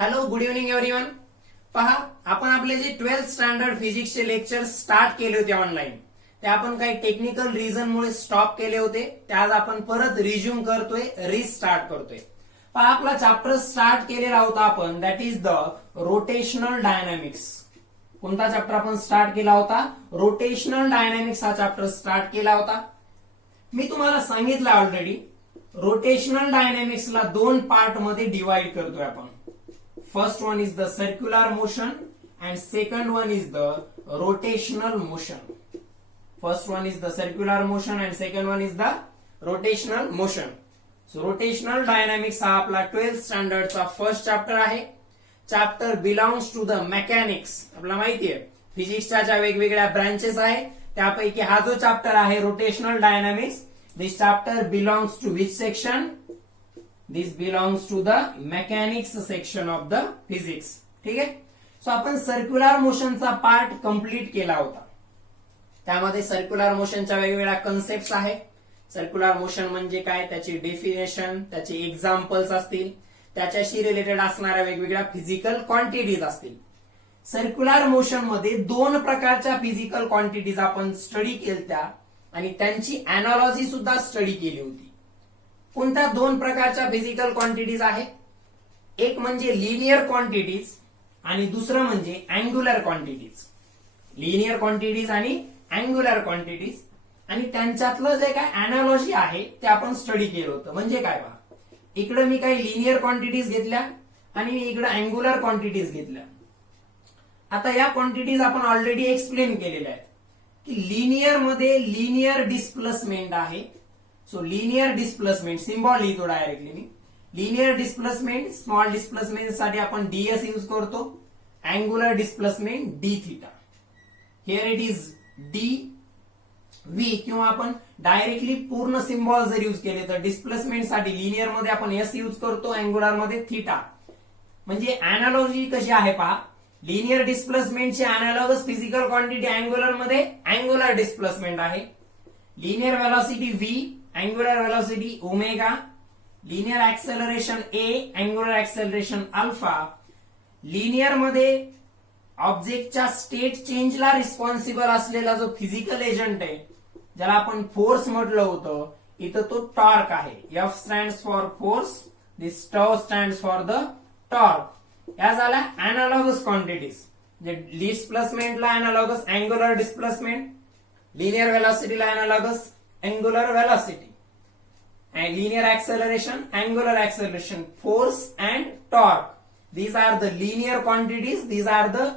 Hello, good evening everyone. पहा, आपण आपले जे 12th स्टँडर्ड फिजिक्सचे लेक्चर स्टार्ट केले होते ऑनलाईन, ते आपण काही टेक्निकल रिझन मुळे स्टॉप केले होते. ते आज आपण परत रिझ्यूम करतोय, रिस्टार्ट करतोय. पहा, आपला चॅप्टर स्टार्ट केलेला होता आपण, that is the rotational dynamics. कोणता चॅप्टर आपण स्टार्ट केला होता? रोटेशनल डायनामिक्स हा चॅप्टर स्टार्ट केला होता. मी तुम्हाला सांगितलं ऑलरेडी, रोटेशनल डायनामिक्सला दोन पार्ट मध्ये डिवाइड करतोय आपण. First one is the circular motion and second one is the rotational motion. First one is the circular motion and second one is the rotational motion. So rotational dynamics हा आपला 12th standard चा first chapter आहे. Chapter belongs to the mechanics. आपल्याला माहिती आहे फिजिक्सच्या ज्या वेगवेगळ्या branches आहे त्यापैकी हा जो चॅप्टर आहे rotational dynamics, this chapter belongs to which section? This belongs to the mechanics section of the physics. ठीक आहे. सो आपण सर्क्युलर मोशनचा पार्ट कंप्लीट केला होता. त्यामध्ये सर्क्युलर मोशनच्या वेगवेगळ्या कन्सेप्ट आहेत. सर्क्युलर मोशन म्हणजे काय, त्याची डेफिनेशन, त्याचे एक्झाम्पल्स असतील, त्याच्याशी रिलेटेड असणाऱ्या वेगवेगळ्या फिजिकल क्वांटिटीज असतील. सर्क्युलर मोशन मध्ये दोन प्रकारच्या फिजिकल क्वांटिटीज आपण स्टडी केल्या आणि त्यांची अनालॉजी सुद्धा स्टडी केली होती. कोणत्या दोन प्रकारच्या फिजिकल क्वांटिटीज आहेत? एक म्हणजे लिनियर क्वांटिटीज आणि दुसरं म्हणजे अँग्युलर क्वांटिटीज. लिनियर क्वांटिटीज आणि अँग्युलर क्वांटिटीज, आणि त्यांच्यातलं जे काय अनालॉजी आहे ते आपण स्टडी केलं होतं. म्हणजे काय पहा, इकडे मी काही लिनियर क्वांटिटीज घेतल्या आणि मी इकडे अँग्युलर क्वांटिटीज घेतल्या. आता या क्वांटिटीज आपण ऑलरेडी एक्सप्लेन केलेल्या आहेत की लिनियर मध्ये लिनियर डिस्प्लेसमेंट आहे. सो लिनियर डिस्प्लेसमेंट सिम्बॉल लिहितो डायरेक्टली मी. लिनियर डिस्प्लेसमेंट, स्मॉल डिस्प्लेसमेंट साठी आपण डीएस यूज करतो. Angular displacement D theta. Here it is D V, किंवा आपण डायरेक्टली पूर्ण सिम्बॉल जर यूज केले तर डिस्प्लेसमेंट साठी लिनियर मध्ये आपण एस यूज करतो, अँग्युलर मध्ये थिटा. म्हणजे अनालॉजी कशी आहे पहा, लिनियर डिस्प्लेसमेंटची अनालॉगस फिजिकल क्वांटिटी अँग्युलर मध्ये अँग्युलर डिस्प्लेसमेंट आहे. Linear velocity V, angular velocity omega, linear acceleration a, angular acceleration alpha. Linear मध्ये ऑब्जेक्टच्या स्टेट चेंजला रिस्पॉन्सिबल असलेला जो फिजिकल एजंट आहे, ज्याला आपण फोर्स म्हटलं होतं, इथं तो टॉर्क आहे. F stands for force, this tau stands for the torque. या झाल्या अनालॉगस क्वांटिटीज. डिस्प्लेसमेंटला अनालॉगस अँग्युलर डिस्प्लेसमेंट, लिनियर व्हेलॉसिटीला analogous angular velocity, and linear acceleration, angular acceleration, force and torque. These are the linear quantities, these are the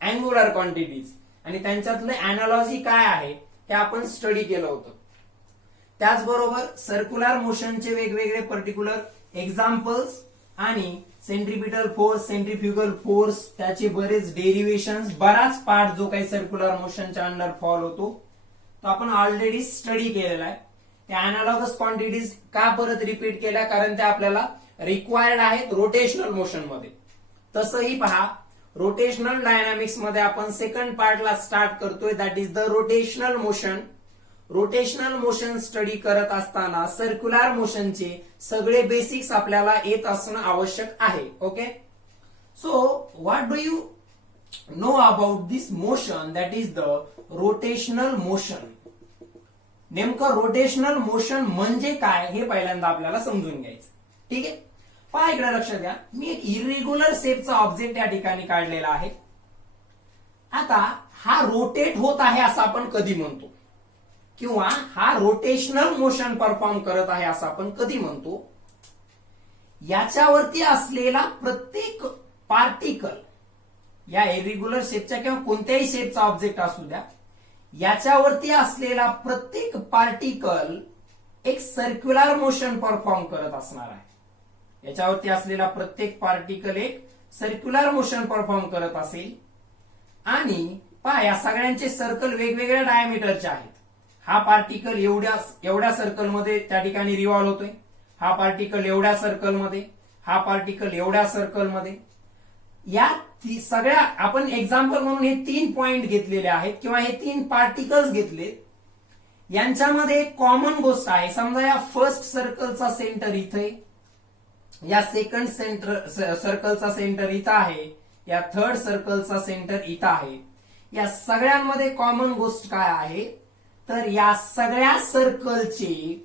angular quantities. आणि त्यांच्यातले analogy काय आहे ते आपण स्टडी केलं होतं. त्याचबरोबर सर्क्युलर मोशनचे वेगवेगळे पर्टिक्युलर एक्झाम्पल्स आणि सेंट्रिपिटल फोर्स, सेंट्रिफ्युगल फोर्स, त्याचे बरेच डेरिव्हेशन्स, बराच पार्ट जो काही सर्क्युलर मोशनच्या अंडर फॉल होतो तो आपण ऑलरेडी स्टडी केलेला आहे. त्या अनालॉगस क्वांटिटीज का परत रिपीट केल्या? कारण त्या आपल्याला रिक्वायर्ड आहेत रोटेशनल मोशन मध्ये. तसंही पहा, रोटेशनल डायनामिक्स मध्ये आपण सेकंड पार्टला स्टार्ट करतोय, that is the rotational motion. Rotational motion study करत असताना सर्क्युलर मोशनचे सगळे बेसिक्स आपल्याला येत असणं आवश्यक आहे. Okay, so what do you know about this motion, that is the rotational motion. नेमकं रोटेशनल मोशन म्हणजे काय हे पहिल्यांदा आपल्याला समजून घ्यायचं. ठीक आहे, पहा इकडे लक्षात द्या, मी एक इरेग्युलर शेपचा ऑब्जेक्ट या ठिकाणी काढलेला आहे. आता हा रोटेट होत आहे असं आपण कधी म्हणतो, किंवा हा रोटेशनल मोशन परफॉर्म करत आहे असं आपण कधी म्हणतो? याच्यावरती असलेला प्रत्येक पार्टिकल, या इरेग्युलर शेपच्या किंवा कोणत्याही शेपचा ऑब्जेक्ट असू द्या, याच्यावरती असलेला प्रत्येक पार्टिकल एक सर्क्युलर मोशन परफॉर्म करत असणार आहे. याच्यावरती असलेला प्रत्येक पार्टिकल एक सर्क्युलर मोशन परफॉर्म करत असेल. आणि पहा, या सगळ्यांचे सर्कल वेगवेगळ्या डायमीटरचे आहेत. हा पार्टिकल एवढ्या सर्कलमध्ये त्या ठिकाणी रिव्हॉल्व होतोय, हा पार्टिकल एवढ्या सर्कलमध्ये, हा पार्टिकल एवढ्या सर्कलमध्ये. या सगळ्या आपण एक्झाम्पल म्हणून हे 3 पॉइंट घेतलेले आहेत किंवा हे 3 पार्टिकल्स घेतले. यांच्यामध्ये एक कॉमन गोष्ट आहे. समजा या फर्स्ट सर्कलचा सेंटर इथे, या सेकंड सर्कलचा सेंटर इथं आहे, या थर्ड सर्कलचा सेंटर इथं आहे. या सगळ्यांमध्ये कॉमन गोष्ट काय आहे, तर या सगळ्या सर्कलचे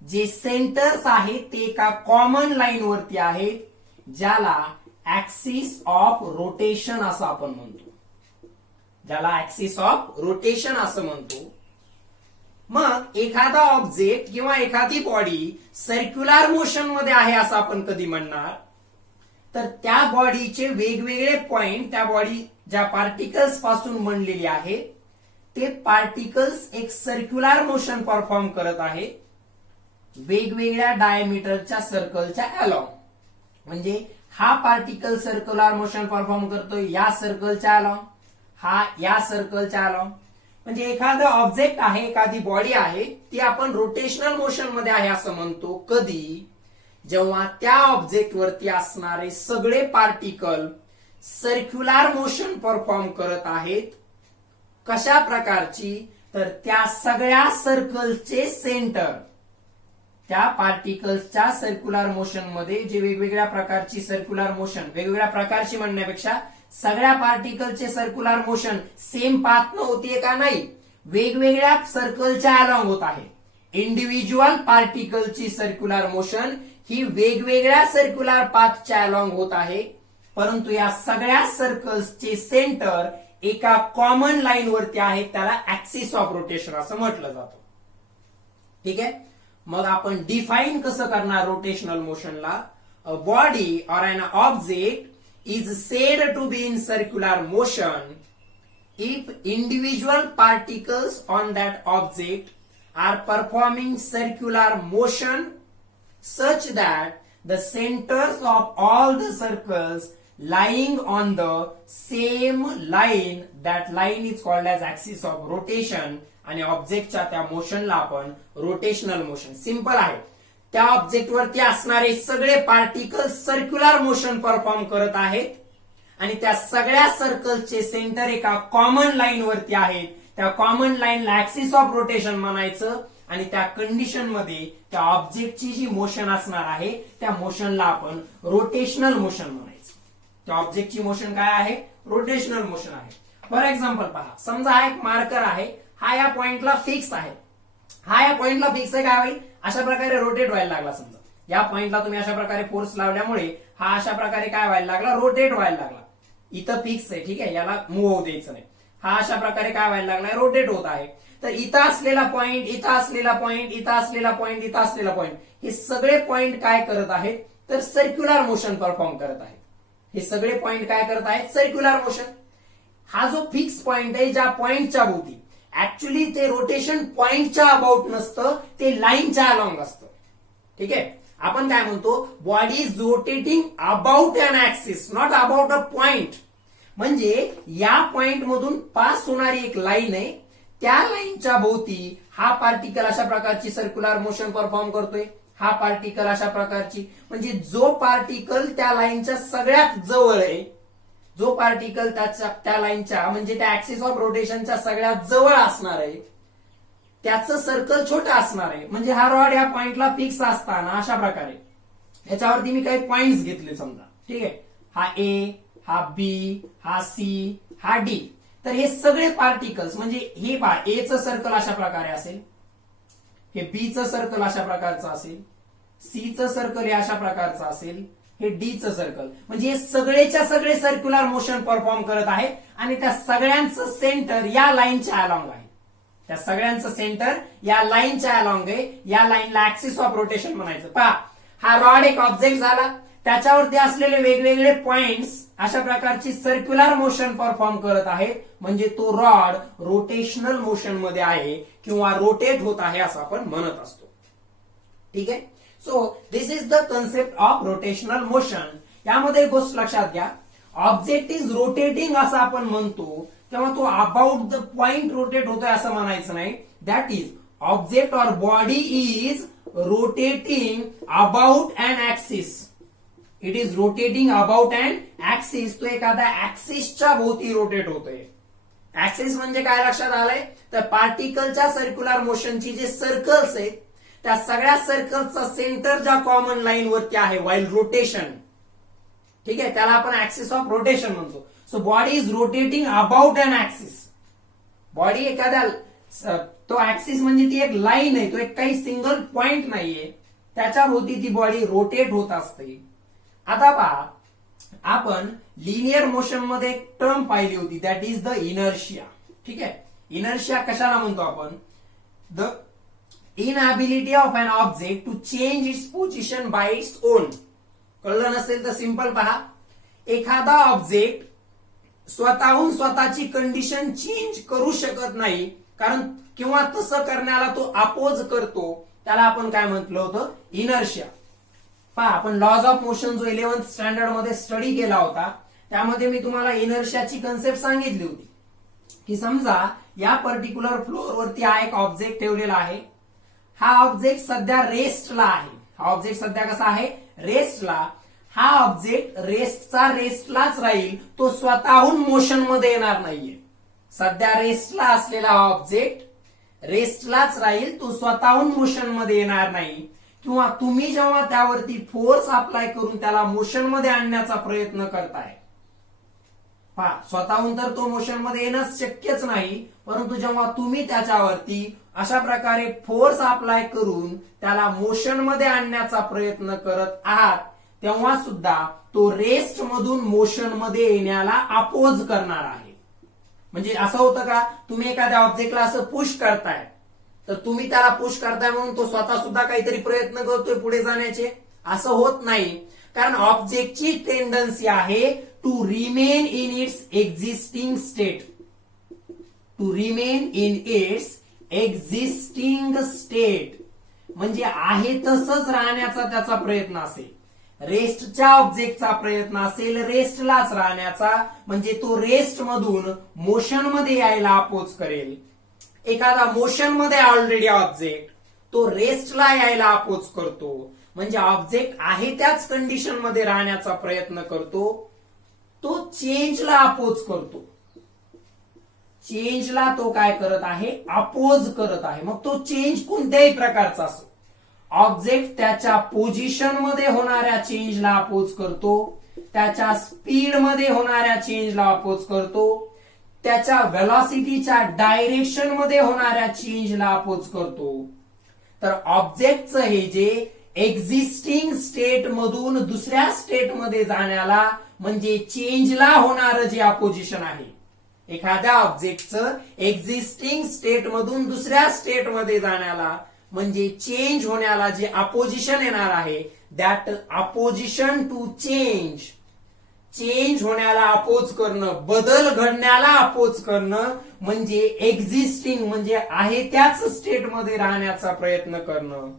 जे सेंटर्स आहेत ते एका कॉमन लाईन वरती आहेत, ज्याला ऍक्सिस ऑफ रोटेशन असं आपण म्हणतो, ज्याला ऍक्सिस ऑफ रोटेशन असं म्हणतो. मग एखादा ऑब्जेक्ट किंवा एखादी बॉडी सर्क्युलर मोशन मध्ये आहे असं आपण कधी म्हणणार, तर त्या बॉडीचे वेगवेगळे पॉइंट, त्या बॉडी ज्या पार्टिकल्स पासून बनलेली आहे ते पार्टिकल्स एक सर्क्युलर मोशन परफॉर्म करत आहे वेगवेगळ्या डायमीटरच्या सर्कलच्या अलॉंग. म्हणजे हा पार्टिकल सर्क्युलर मोशन परफॉर्म करतोय या सर्कलच्या अलॉंग, हा या सर्कलच्या अलॉंग. म्हणजे एखादं ऑब्जेक्ट आहे, एखादी बॉडी आहे, ती आपण रोटेशनल मोशन मध्ये आहे असं म्हणतो कधी, जेव्हा त्या ऑब्जेक्ट वरती असणारे सगळे पार्टिकल सर्क्युलर मोशन परफॉर्म करत आहेत. कशा प्रकारची, तर त्या सगळ्या सर्कलचे सेंटर, त्या पार्टिकल्सच्या सर्क्युलर मोशन मध्ये जे वेगवेगळ्या प्रकारची सर्क्युलर मोशन, वेगवेगळ्या प्रकारची म्हणण्यापेक्षा सगळ्या पार्टिकलचे सर्क्युलर मोशन सेम पाथ न होतीये का, नाही, वेगवेगळ्या सर्कलच्या अलॉंग होत आहे. इंडिव्हिज्युअल पार्टिकलची सर्क्युलर मोशन ही वेगवेगळ्या सर्क्युलर पाथच्या अलॉंग होत आहे, परंतु या सगळ्या सर्कल्सचे सेंटर एका कॉमन लाईन वरती आहेत, त्याला ऍक्सिस ऑफ रोटेशन असं म्हटलं जातं. ठीक आहे. मग आपण डिफाईन कसं करणार रोटेशनल मोशनला, a body or an object is said to be in circular motion if individual particles on that object are performing circular motion such that the centers of all the circles lying on the same line, that line is called as axis of rotation, आणि ऑब्जेक्टच्या त्या मोशनला आपण rotational motion. Simple आहे, त्या object वरती असणारे सगळे particle circular motion perform करत आहेत आणि त्या सगळ्या सर्कलचे सेंटर एका कॉमन लाईन वरती आहेत. त्या कॉमन लाईनला ऍक्सिस ऑफ रोटेशन म्हणायचं आणि त्या कंडिशन मध्ये त्या ऑब्जेक्टची जी मोशन असणार आहे त्या मोशनला आपण रोटेशनल मोशन म्हणायचं. त्या ऑब्जेक्टची मोशन काय आहे, रोटेशनल मोशन आहे. फॉर एक्झाम्पल पहा, समजा हा एक मार्कर आहे, हा या पॉइंटला फिक्स आहे, हा या पॉइंटला फिक्स आहे, काय होईल, अशा प्रकारे रोटेट व्हायला लागला. समजा या पॉइंटला तुम्ही अशा प्रकारे फोर्स लावल्यामुळे हा अशा प्रकारे काय व्हायला लागला, रोटेट व्हायला लागला. इथं फिक्स आहे, ठीक आहे, याला मूव्ह होऊ द्यायचं नाही. हा अशा प्रकारे काय व्हायला लागलाय, रोटेट होत आहे. तर इथं असलेला पॉइंट, इथं असलेला पॉइंट, इथं असलेला पॉइंट, इथं असलेला पॉइंट, हे सगळे पॉइंट काय करत आहेत, तर सर्क्युलर मोशन परफॉर्म करत आहेत. हे सगळे पॉइंट काय करत आहेत, सर्क्युलर मोशन. हा जो फिक्स पॉइंट आहे, ज्या पॉइंटच्या भोवती, ऍक्च्युली ते रोटेशन पॉइंटच्या अबाउट नसतं, ते लाईनच्या अलॉंग असतं. ठीक आहे. आपण काय म्हणतो, body is rotating about an axis, not about a point. म्हणजे या पॉइंट मधून पास होणारी एक लाईन आहे, त्या लाईनच्या भोवती हा पार्टिकल अशा प्रकारची सर्क्युलर मोशन परफॉर्म करतोय, हा पार्टिकल अशा प्रकारची. म्हणजे जो पार्टिकल त्या लाईनच्या सगळ्यात जवळ आहे, जो पार्टिकल त्या लाईनच्या म्हणजे त्या ऍक्सिस ऑफ रोटेशनच्या सगळ्यात जवळ असणार आहे, त्याचं सर्कल छोटं असणार आहे. म्हणजे हा रॉड या पॉइंटला फिक्स असताना अशा प्रकारे ह्याच्यावरती मी काही पॉइंट्स घेतले समजा, ठीक आहे, हा ए, हा बी, हा सी, हा डी. तर हे सगळे पार्टिकल्स म्हणजे हे पहा, एचं सर्कल अशा प्रकारे असेल, हे बीचं सर्कल अशा प्रकारचं असेल, सीचं सर्कल हे अशा प्रकारचं असेल, हे डीचं सर्कल. म्हणजे हे सगळेच्या सगळे सर्क्युलर मोशन परफॉर्म करत आहेत आणि त्या सगळ्यांचं सेंटर या लाईनच्या अलॉंग आहे. त्या सगळ्यांचं सेंटर या लाईनच्या अलॉंग आहे. या लाईनला ऍक्सिस ऑफ रोटेशन म्हणायचं. पहा, हा रॉड एक ऑब्जेक्ट झाला, त्याच्यावरती असलेले वेगवेगळे पॉइंट्स अशा प्रकारची सर्क्युलर मोशन परफॉर्म करत आहेत. म्हणजे तो रॉड रोटेशनल मोशन मध्ये आहे किंवा रोटेट होत आहे असं आपण म्हणत असतो. ठीक आहे. So this is the concept of rotational motion. यामध्ये एक गोष्ट लक्षात घ्या, ऑब्जेक्ट इज रोटेटिंग असं आपण म्हणतो तेव्हा तो अबाउट द पॉइंट रोटेट होतोय असं म्हणायचं नाही. That is object or body is rotating about an axis. It is rotating about an axis. तो एखाद्या ऍक्सिसच्या भोवती रोटेट होतोय. ऍक्सिस म्हणजे काय लक्षात आलंय, तर पार्टिकलच्या सर्क्युलर मोशनची जे सर्कल्स आहेत त्या सगळ्या सर्कलचा सेंटर ज्या कॉमन लाईन वरती आहे वाईल रोटेशन, ठीक आहे, त्याला आपण ऍक्सिस ऑफ रोटेशन म्हणतो. So body is rotating about an axis. Body एखाद्या तो ऍक्सिस म्हणजे ती एक लाईन आहे, तो एक काही सिंगल पॉइंट नाहीये, त्याच्या भोवती ती बॉडी रोटेट होत असते. आता पहा, आपण लिनियर मोशन मध्ये एक टर्म पाहिली होती, दॅट इज द इनर्शिया. ठीक आहे, इनर्शिया कशाला म्हणतो आपण? The inability of an object to change its position by its own. कळलं नसेल तर सिंपल पहा, एखादा ऑब्जेक्ट स्वतःहून स्वतःची कंडिशन चेंज करू शकत नाही, कारण किंवा तसं करण्याला तो अपोज करतो, त्याला आपण काय म्हटलं होतं? इनर्शिया. पहा, आपण लॉज ऑफ मोशन जो 11th स्टँडर्ड मध्ये स्टडी केला होता, त्यामध्ये मी तुम्हाला इनर्शियाची कन्सेप्ट सांगितली होती की समजा या पर्टिक्युलर फ्लोअर वरती हा एक ऑब्जेक्ट ठेवलेला आहे. हा ऑब्जेक्ट सध्या रेस्टला आहे. हा ऑब्जेक्ट सध्या कसा आहे? रेस्टला. हा ऑब्जेक्ट रेस्टलाच राहील, तो स्वतःहून मोशन मध्ये येणार नाहीये. सध्या रेस्टला असलेला हा ऑब्जेक्ट रेस्टलाच राहील, तो स्वतःहून मोशन मध्ये येणार नाही. किंवा तुम्ही जेव्हा त्यावरती फोर्स अप्लाय करून त्याला मोशन मध्ये आणण्याचा प्रयत्न करताय, पहा, स्वतःहून तर तो मोशन मध्ये येणं शक्यच नाही, परंतु जेव्हा तुम्ही त्याच्यावरती अशा प्रकारे फोर्स अप्लाय करून त्याला मोशन मध्ये आणण्याचा प्रयत्न करत आहात, तेव्हा सुद्धा तो रेस्ट मधून मोशन मध्ये येण्याला अपोज करणार आहे. म्हणजे असं होतं का, तुम्ही एखाद्या ऑब्जेक्टला असं पुश करताय, तर तुम्ही त्याला पुश करताय म्हणून तो स्वतः सुद्धा काहीतरी प्रयत्न करतोय पुढे जाण्याचे? असं होत नाही, कारण ऑब्जेक्टची टेंडन्सी आहे to remain in its existing state. To remain in its existing state म्हणजे आहे तसंच राहण्याचा त्याचा प्रयत्न असेल. रेस्टच्या ऑब्जेक्टचा प्रयत्न असेल रेस्टलाच राहण्याचा, म्हणजे तो रेस्ट मधून मोशन मध्ये यायला अपोज करेल. एखादा मोशन मध्ये ऑलरेडी ऑब्जेक्ट तो रेस्टला यायला अपोज करतो, म्हणजे ऑब्जेक्ट आहे त्याच कंडिशन मध्ये राहण्याचा प्रयत्न करतो, तो चेंजला अपोज करतो. चेंजला तो काय करत आहे? अपोज करत आहे. मग तो चेंज कोणत्याही प्रकारचा असो, ऑब्जेक्ट त्याच्या पोझिशन मध्ये होणाऱ्या चेंजला अपोज करतो, त्याच्या स्पीड मध्ये होणाऱ्या चेंजला अपोज करतो, त्याच्या व्हेलॉसिटीच्या डायरेक्शन मध्ये होणाऱ्या चेंजला अपोज करतो. तर ऑब्जेक्टचं हे जे एक्झिस्टिंग स्टेट मधून दुसऱ्या स्टेट मध्ये जाण्याला म्हणजे चेंजला होणारं जे अपोजिशन आहे, एखाद्या ऑब्जेक्टचं एक्झिस्टिंग स्टेट मधून दुसऱ्या स्टेट मध्ये जाण्याला म्हणजे चेंज होण्याला जे अपोजिशन येणार आहे, that opposition to change, change होण्याला अपोज करणं, बदल घडण्याला अपोज करणं म्हणजे एक्झिस्टिंग म्हणजे आहे त्याच स्टेटमध्ये राहण्याचा प्रयत्न करणं.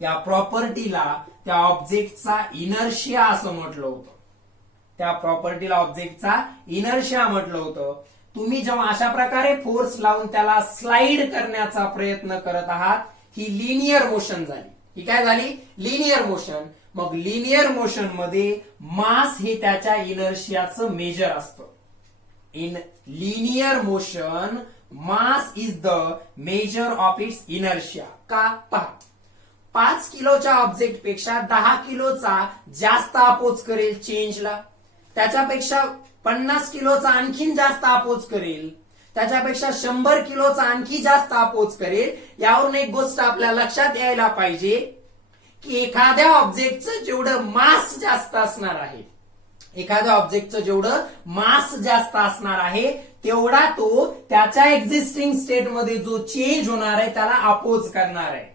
या प्रॉपर्टीला त्या ऑब्जेक्टचा इनर्शिया असं म्हटलं होतं. त्या प्रॉपर्टीला ऑब्जेक्टचा इनर्शिया म्हटलं होतं. तुम्ही जेव्हा अशा प्रकारे फोर्स लावून त्याला स्लाइड करण्याचा प्रयत्न करत आहात, ही लिनियर मोशन झाली. ही काय झाली? Linear motion. मग लिनियर मोशन मध्ये मास हे त्याच्या इनर्शियाचं मेजर असतं. In linear motion mass is the measure of its inertia. का? पहा, 5 किलोच्या ऑब्जेक्ट पेक्षा 10 किलोचा जास्त अपोज करेल चेंजला, त्याच्यापेक्षा 50 किलोचा आणखीन जास्त अपोज करेल, त्याच्यापेक्षा 100 किलोचा आणखी जास्त अपोज करेल. यावरून एक गोष्ट आपल्या लक्षात यायला पाहिजे की एखाद्या ऑब्जेक्टचं जेवढं मास जास्त असणार आहे, एखाद्या ऑब्जेक्टचं जेवढं मास जास्त असणार आहे, तेवढा तो त्याच्या एक्झिस्टिंग स्टेटमध्ये जो चेंज होणार आहे त्याला अपोज करणार आहे.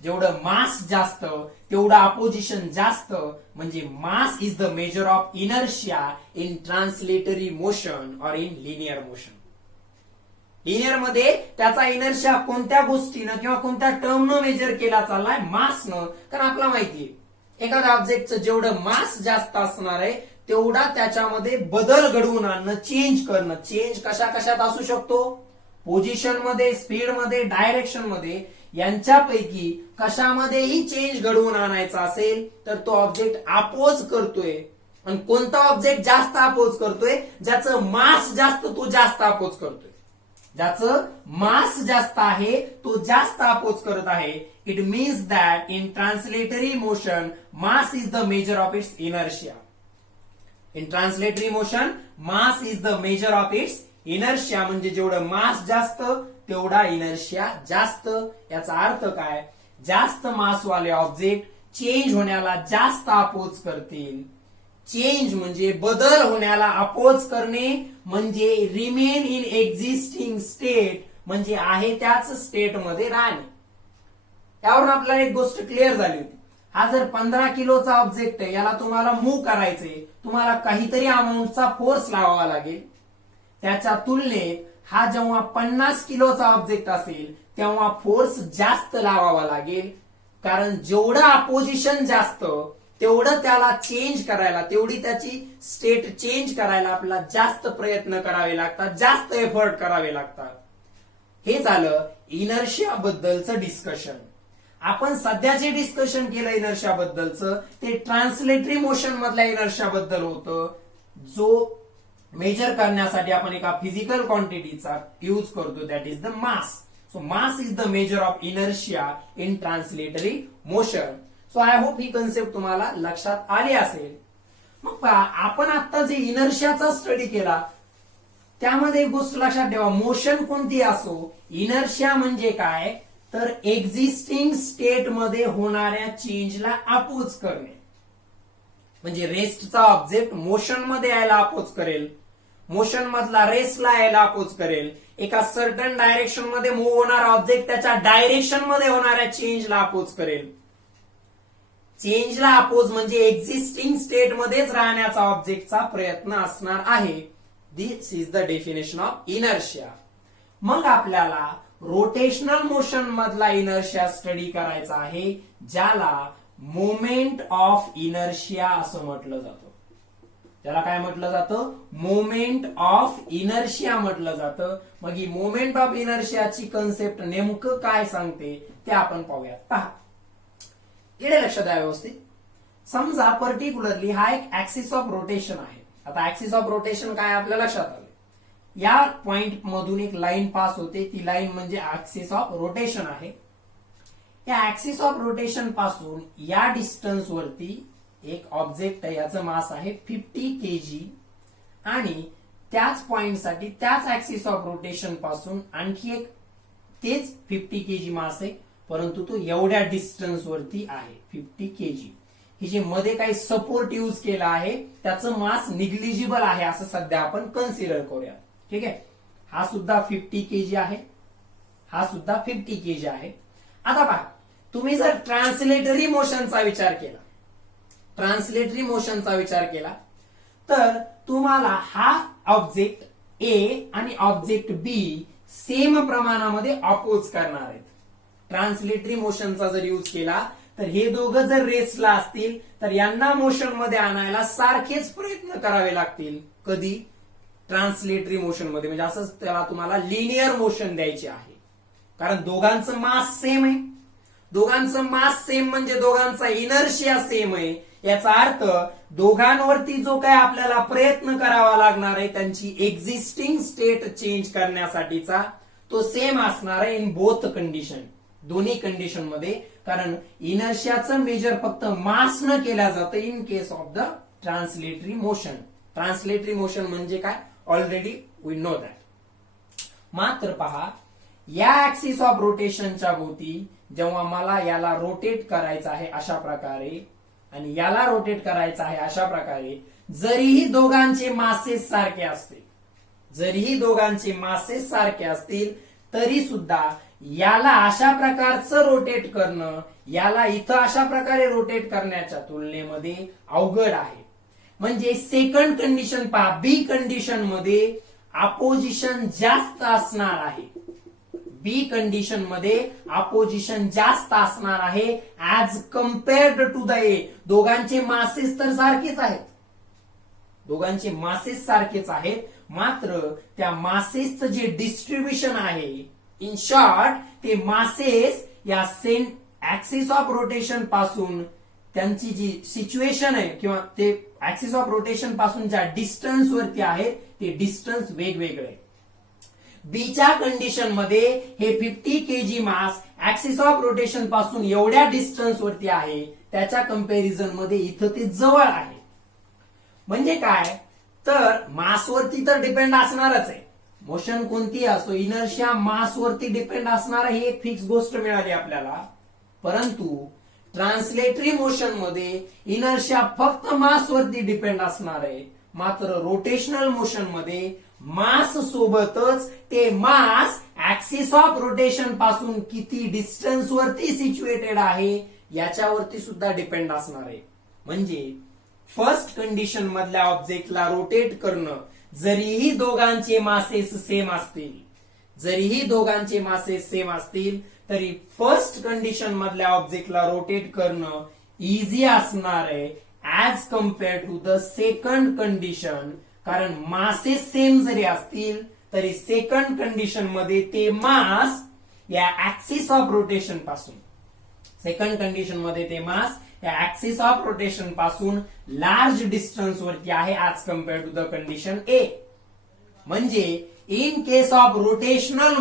जेवढं मास जास्त तेवढं अपोजिशन जास्त, म्हणजे mass is the measure of inertia in translatory motion और इन लिनियर मोशन. लिनियर मध्ये त्याचा इनर्शिया कोणत्या गोष्टीनं किंवा कोणत्या टर्मनं मेजर केला चाललाय? मासनं. कारण आपल्याला माहितीये एखाद्या ऑब्जेक्टचं जेवढं मास जास्त असणार आहे तेवढा त्याच्यामध्ये बदल घडवून आणणं, चेंज करणं. चेंज कशा कशात असू शकतो? पोझिशन मध्ये, स्पीड मध्ये, डायरेक्शन मध्ये. यांच्यापैकी कशामध्येही चेंज घडवून आणायचा असेल तर तो ऑब्जेक्ट अपोज करतोय. आणि कोणता ऑब्जेक्ट जास्त अपोज करतोय? ज्याचं मास जास्त तो जास्त अपोज करतोय. ज्याचं मास जास्त आहे तो जास्त अपोज करत आहे. It means that in translatory motion, mass is the measure of its inertia. In translatory motion, mass is the measure of its inertia. म्हणजे जेवढं मास जास्त तेवढा इनर्शिया जास्त. याचा अर्थ काय? जास्त मासवाले ऑब्जेक्ट चेंज होण्याला जास्त अपोज करतील. चेंज म्हणजे बदल होण्याला अपोज करणे, म्हणजे रिमेन इन एक्झिस्टिंग स्टेट म्हणजे आहे त्याच स्टेट मध्ये राहणे. यावरून आपल्याला एक गोष्ट क्लिअर झाली होती. हा जर 15 किलोचा ऑब्जेक्ट आहे, याला तुम्हाला मूव्ह करायचंय, तुम्हाला काहीतरी अमाऊंटचा फोर्स लावावा लागेल. त्याच्या तुलनेत हा जेव्हा 50 किलोचा ऑब्जेक्ट असेल तेव्हा फोर्स जास्त लावावा लागेल. कारण जेवढं अपोजिशन जास्त तेवढं त्याला चेंज करायला, तेवढी त्याची स्टेट चेंज करायला आपल्याला जास्त प्रयत्न करावे लागतात, जास्त एफर्ट करावे लागतात. हे झालं इनर्शिया बद्दलचं डिस्कशन. आपण सध्या जे डिस्कशन केलं इनर्शिया बद्दलचं ते ट्रान्सलेटरी मोशन मधल्या इनर्शिया बद्दल होतं, जो मेजर करण्यासाठी आपण एका फिजिकल क्वांटिटीचा यूज करतो, that is the mass. So mass is the measure of inertia in translatory motion. So I hope he concept तुम्हाला लक्षात आली असेल. मग आपण आता जे इनर्शियाचा स्टडी केला त्यामध्ये एक गोष्ट लक्षात ठेवा, मोशन कोणती असो, इनर्शिया म्हणजे काय तर एक्झिस्टिंग स्टेट मध्ये होणाऱ्या चेंजला अपोज करणे. म्हणजे रेस्टचा ऑब्जेक्ट मोशन मध्ये यायला अपोज करेल, मोशन मधला रेस्टला यायला अपोज करेल. एका सर्टन डायरेक्शन मध्ये मूव्ह होणारा ऑब्जेक्ट त्याच्या डायरेक्शन मध्ये होणाऱ्या चेंजला अपोज करेल. चेंजला अपोज म्हणजे एक्झिस्टिंग स्टेट मध्येच राहण्याचा ऑब्जेक्टचा प्रयत्न असणार आहे. This is the definition of inertia. मग आपल्याला रोटेशनल मोशन मधला इनर्शिया स्टडी करायचा आहे, ज्याला मोमेंट ऑफ इनर्शिया असं म्हटलं जातं. त्याला काय म्हटलं जातं? मोमेंट ऑफ इनर्शिया म्हटलं जातं. मग ही मोमेंट ऑफ इनर्शियाची कन्सेप्ट नेमकं काय सांगते ते आपण पाहूयात. पहा, इकडे लक्षात द्या व्यवस्थित. समजा पर्टिक्युलरली हा एक ऍक्सिस ऑफ रोटेशन आहे. आता ऍक्सिस ऑफ रोटेशन काय आपल्या लक्षात आलं, या पॉइंट मधून एक लाईन पास होते, ती लाईन म्हणजे ऍक्सिस ऑफ रोटेशन आहे. या ऍक्सिस ऑफ रोटेशन पासून या डिस्टन्स वरती एक ऑब्जेक्ट आहे, याचं मास आहे 50 kg, आणि त्याच पॉइंटसाठी त्याच ऍक्सिस ऑफ रोटेशन पासून आणखी एक तेच 50 kg मास आहे, परंतु तो एवढ्या डिस्टन्स वरती आहे 50 kg. ही जे मध्ये काही सपोर्ट यूज केला आहे त्याचं मास निग्लिजिबल आहे असं सध्या आपण कन्सिडर करूया. ठीक आहे, हा सुद्धा 50 kg आहे, हा सुद्धा 50 kg आहे. आता पहा, तुम्ही जर ट्रान्सलेटरी मोशनचा विचार केला, ट्रान्सलेटरी मोशनचा विचार केला तर तुम्हाला हा ऑब्जेक्ट ए आणि ऑब्जेक्ट बी सेम प्रमाणामध्ये अपोज करणार आहेत. ट्रान्सलेटरी मोशनचा जर यूज केला तर हे दोघं जर रेसला असतील तर यांना मोशन मध्ये आणायला सारखेच प्रयत्न करावे लागतील. कधी? ट्रान्सलेटरी मोशन मध्ये. म्हणजे असं त्याला तुम्हाला लिनियर मोशन द्यायचे आहे, कारण दोघांचं मास सेम आहे. दोघांचं मास सेम म्हणजे दोघांचा इनर्शिया सेम आहे. याचा अर्थ दोघांवरती जो काय आपल्याला प्रयत्न करावा लागणार आहे त्यांची एक्झिस्टिंग स्टेट चेंज करण्यासाठीचा तो सेम असणार आहे इन बोथ कंडिशन, दोन्ही कंडिशन मध्ये. कारण इनर्शियाचं मेजर फक्त मास न केल्या जातं in case of the translatory motion. Translatory motion म्हणजे काय ऑलरेडी वी नो दॅट. मात्र पहा, या ऍक्सिस ऑफ रोटेशनच्या भोवती जेव्हा मला याला रोटेट करायचं आहे अशा प्रकारे आणि याला रोटेट करायचं आहे अशा प्रकारे, जरीही दोघांचे मासेस सारखे असतील, जरीही दोघांचे मासेस सारखे असतील तरी सुद्धा याला अशा प्रकारचं रोटेट करणं याला इथं अशा प्रकारे रोटेट करण्याच्या तुलनेमध्ये अवघड आहे. म्हणजे सेकंड कंडिशन पहा, बी कंडिशन मध्ये अपोजिशन जास्त असणार आहे. बी कंडिशन मध्ये अपोजिशन जास्त असणार आहे as compared to the A. दोघांचे मासेस तर सारखेच आहेत, दोघांचे मासेस सारखेच आहेत, मात्र त्या मासेसचं जे डिस्ट्रीब्युशन आहे, इन शॉर्ट ते मासेस या ऍक्सिस ऑफ रोटेशन पासून त्यांची जी सिच्युएशन आहे किंवा ते ऍक्सिस ऑफ रोटेशन पासून ज्या डिस्टन्स वरती आहेत ते डिस्टन्स वेगवेगळे. बीच्या कंडिशन मध्ये हे 50 KG mass axis of rotation पासून एवढ्या डिस्टन्स वरती आहे, त्याच्या कंपॅरिझन मध्ये इथं ते जवळ आहे. म्हणजे काय, तर मासवरती तर डिपेंड असणारच आहे. मोशन कोणती असो, इनर्शिया मासवरती डिपेंड असणार ही एक फिक्स गोष्ट मिळाली आपल्याला. परंतु ट्रान्सलेटरी मोशन मध्ये इनर्शिया फक्त मासवरती डिपेंड असणार आहे. मात्र रोटेशनल मोशन मध्ये मास सोबतच ते मास ऍक्सिस ऑफ रोटेशन पासून किती डिस्टन्स वरती सिच्युएटेड आहे याच्यावरती सुद्धा डिपेंड असणार आहे. म्हणजे फर्स्ट कंडिशन मधल्या ऑब्जेक्टला रोटेट करणं, जरीही दोघांचे मासेस सेम असतील तरी फर्स्ट कंडिशन मधल्या ऑब्जेक्टला रोटेट करणं इझी असणार आहे as compare to the second condition. कारण मासेस सेम जरी असतील तरी सेकंड कंडिशन मध्ये ते मास या ऍक्सिस ऑफ रोटेशन पासून लार्ज डिस्टन्स वरती आहे as compare to the condition A. म्हणजे in case of rotational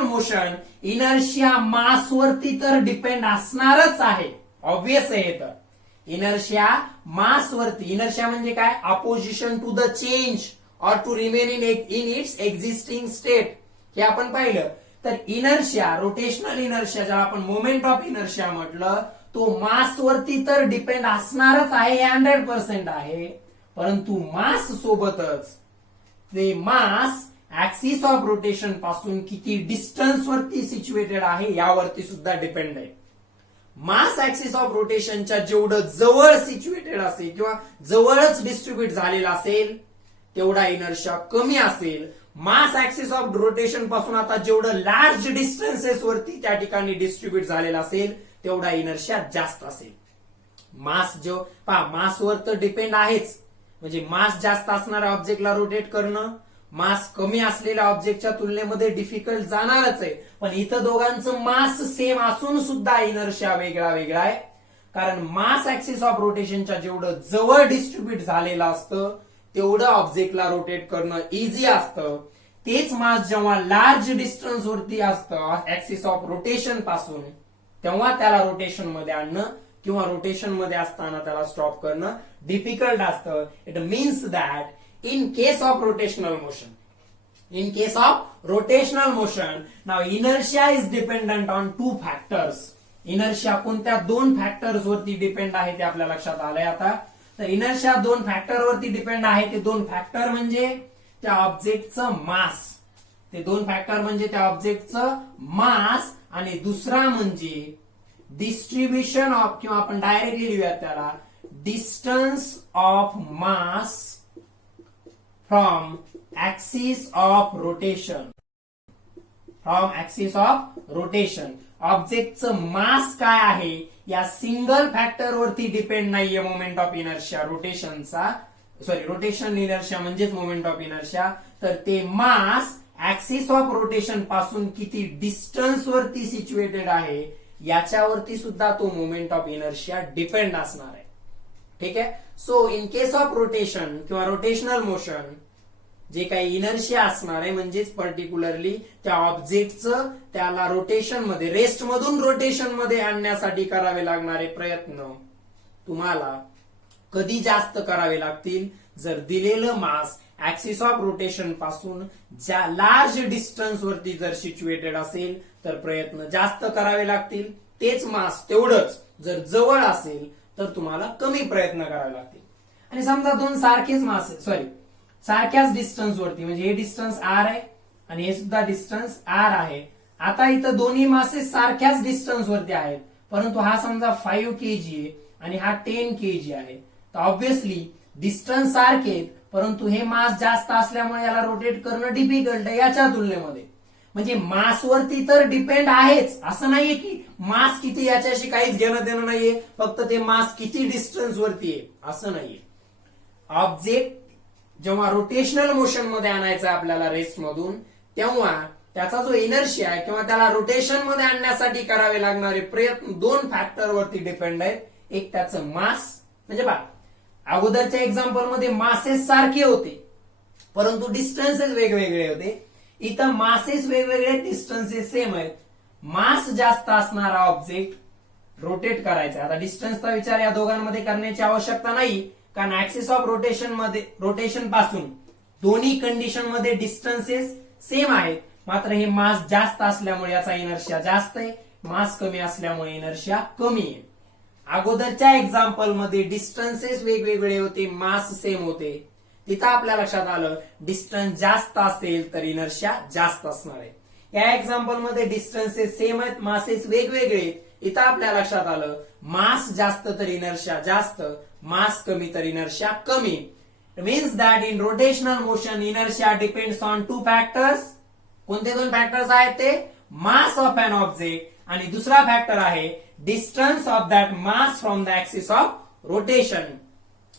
motion inertia mass वरती तर डिपेंड असणारच आहे, ऑब्वियस आहे. तर इनर्शिया मास वरती, इनर्शिया म्हणजे काय, opposition to the change or to remain in its existing state, हे आपण पाहिलं. तर इनर्शिया, रोटेशनल इनर्शिया ज्याला आपण मोमेंट ऑफ इनर्शिया म्हटलं, तो मास वरती तर डिपेंड असणारच आहे, 100% आहे. परंतु मास सोबतच ते मास ऍक्सिस ऑफ रोटेशन पासून किती डिस्टन्स वरती सिच्युएटेड आहे यावरती सुद्धा डिपेंड आहे. मास ऍक्सिस ऑफ रोटेशनच्या जेवढं जवळ सिच्युएटेड असेल किंवा जवळच डिस्ट्रीब्युट झालेला असेल तेवढा इनर्शिया कमी असेल. मास ऍक्सिस ऑफ रोटेशन पासून आता जेवढं लार्ज डिस्टन्सेस वरती त्या ठिकाणी डिस्ट्रीब्युट झालेला असेल तेवढा इनर्शिया जास्त असेल. मासवर तर डिपेंड आहेच. म्हणजे मास जास्त असणाऱ्या ऑब्जेक्टला रोटेट करणं मास कमी असलेल्या ऑब्जेक्टच्या तुलनेमध्ये डिफिकल्ट जाणारच आहे. पण इथं दोघांचं मास सेम असून सुद्धा इनर्शिया वेगळा आहे. कारण मास ऍक्सिस ऑफ रोटेशनच्या जेवढं जवळ डिस्ट्रीब्युट झालेलं असतं तेवढं ऑब्जेक्टला रोटेट करणं इझी असतं. तेच मास जेव्हा लार्ज डिस्टन्स वरती असतं ऍक्सिस ऑफ रोटेशन पासून, तेव्हा त्याला रोटेशन मध्ये आणणं किंवा रोटेशन मध्ये असताना त्याला स्टॉप करणं डिफिकल्ट असतं. It means that in case of rotational motion now inertia is dependent on two factors. inertia कोणत्या दोन फॅक्टर्स वरती डिपेंड आहे ते आपल्या लक्षात आलंय आता. तर inertia दोन फॅक्टर वरती डिपेंड आहे. ते दोन फॅक्टर म्हणजे त्या ऑब्जेक्टचं मास आणि दुसरा म्हणजे डिस्ट्रीब्युशन ऑफ, किंवा आपण डायरेक्टली लिहूया त्याला distance of mass from axis of rotation. ऑब्जेक्टचं मास काय आहे या सिंगल फॅक्टर वरती डिपेंड नाहीये moment of inertia rotation inertia म्हणजेच मोमेंट ऑफ इनर्शिया. तर ते मास ऍक्सिस ऑफ रोटेशन पासून किती डिस्टन्स वरती सिच्युएटेड आहे याच्यावरती सुद्धा तो मोमेंट ऑफ इनर्शिया डिपेंड असणार आहे. ठीक आहे. So in case of rotation किंवा रोटेशनल मोशन जे काही इनर्शिया असणार आहे म्हणजेच पर्टिक्युलरली त्या ऑब्जेक्टचं त्याला रोटेशन मध्ये, रेस्ट मधून रोटेशन मध्ये आणण्यासाठी करावे लागणारे प्रयत्न तुम्हाला कधी जास्त करावे लागतील, जर दिलेलं मास ऍक्सिस ऑफ रोटेशन पासून ज्या लार्ज डिस्टन्स वरती जर सिच्युएटेड असेल तर प्रयत्न जास्त करावे लागतील. तेच मास तेवढंच जर जवळ असेल तर तुम्हाला कमी प्रयत्न करावे लागतील. आणि समजा दोन सारख्याच डिस्टन्स वरती, म्हणजे हे डिस्टन्स आर आहे आणि हे सुद्धा डिस्टन्स आर आहे. आता इथं दोन्ही मासेस सारख्याच डिस्टन्स वरती आहेत, परंतु हा समजा 5 kg आहे आणि हा 10 kg आहे. तर ऑब्व्हियसली डिस्टन्स सारखे, परंतु हे मास जास्त असल्यामुळे याला रोटेट करणं डिफिकल्ट आहे याच्या तुलनेमध्ये. म्हणजे मासवरती तर डिपेंड आहेच, असं नाहीये की मास किती याच्याशी काहीच घेणं देणं नाहीये, फक्त ते मास किती डिस्टन्स वरती आहे असं नाहीये. ऑब्जेक्ट जेव्हा रोटेशनल मोशन मध्ये आणायचा आपल्याला रेस्ट मधून, तेव्हा त्याचा जो इनर्शिया आहे किंवा त्याला रोटेशन मध्ये आणण्यासाठी करावे लागणारे प्रयत्न दोन फॅक्टर वरती डिपेंड आहेत. एक त्याचं मास, म्हणजे अगोदरच्या एक्झाम्पल मध्ये मासेस सारखे होते परंतु डिस्टन्सेस वेगवेगळे होते. इथं मासेस वेगवेगळे, डिस्टन्सेस सेम आहेत. मास जास्त असणारा ऑब्जेक्ट रोटेट करायचा. आता डिस्टन्सचा विचार या दोघांमध्ये करण्याची आवश्यकता नाही, कारण ऍक्सिस ऑफ रोटेशन पासून दोन्ही कंडिशन मध्ये डिस्टन्सेस सेम आहेत. मात्र हे मास जास्त असल्यामुळे याचा इनर्शिया जास्त आहे, मास कमी असल्यामुळे इनर्शिया कमी आहे. अगोदरच्या एक्झाम्पल मध्ये डिस्टन्सेस वेगवेगळे होते, मास सेम होते. तिथं आपल्या लक्षात आलं डिस्टन्स जास्त असेल तर इनर्शिया जास्त असणार आहे. या एक्झाम्पल मध्ये डिस्टन्सेस सेम आहेत, मासेस वेगवेगळे. इथं आपल्या लक्षात आलं मास जास्त तर इनर्शिया जास्त, मास कमी तर इनर्शिया कमी. Means that in rotational motion inertia depends on two factors. कोणते दोन फॅक्टर्स आहेत ते? मास ऑफ अन ऑब्जेक्ट आणि दुसरा फॅक्टर आहे distance of that mass from the axis of rotation.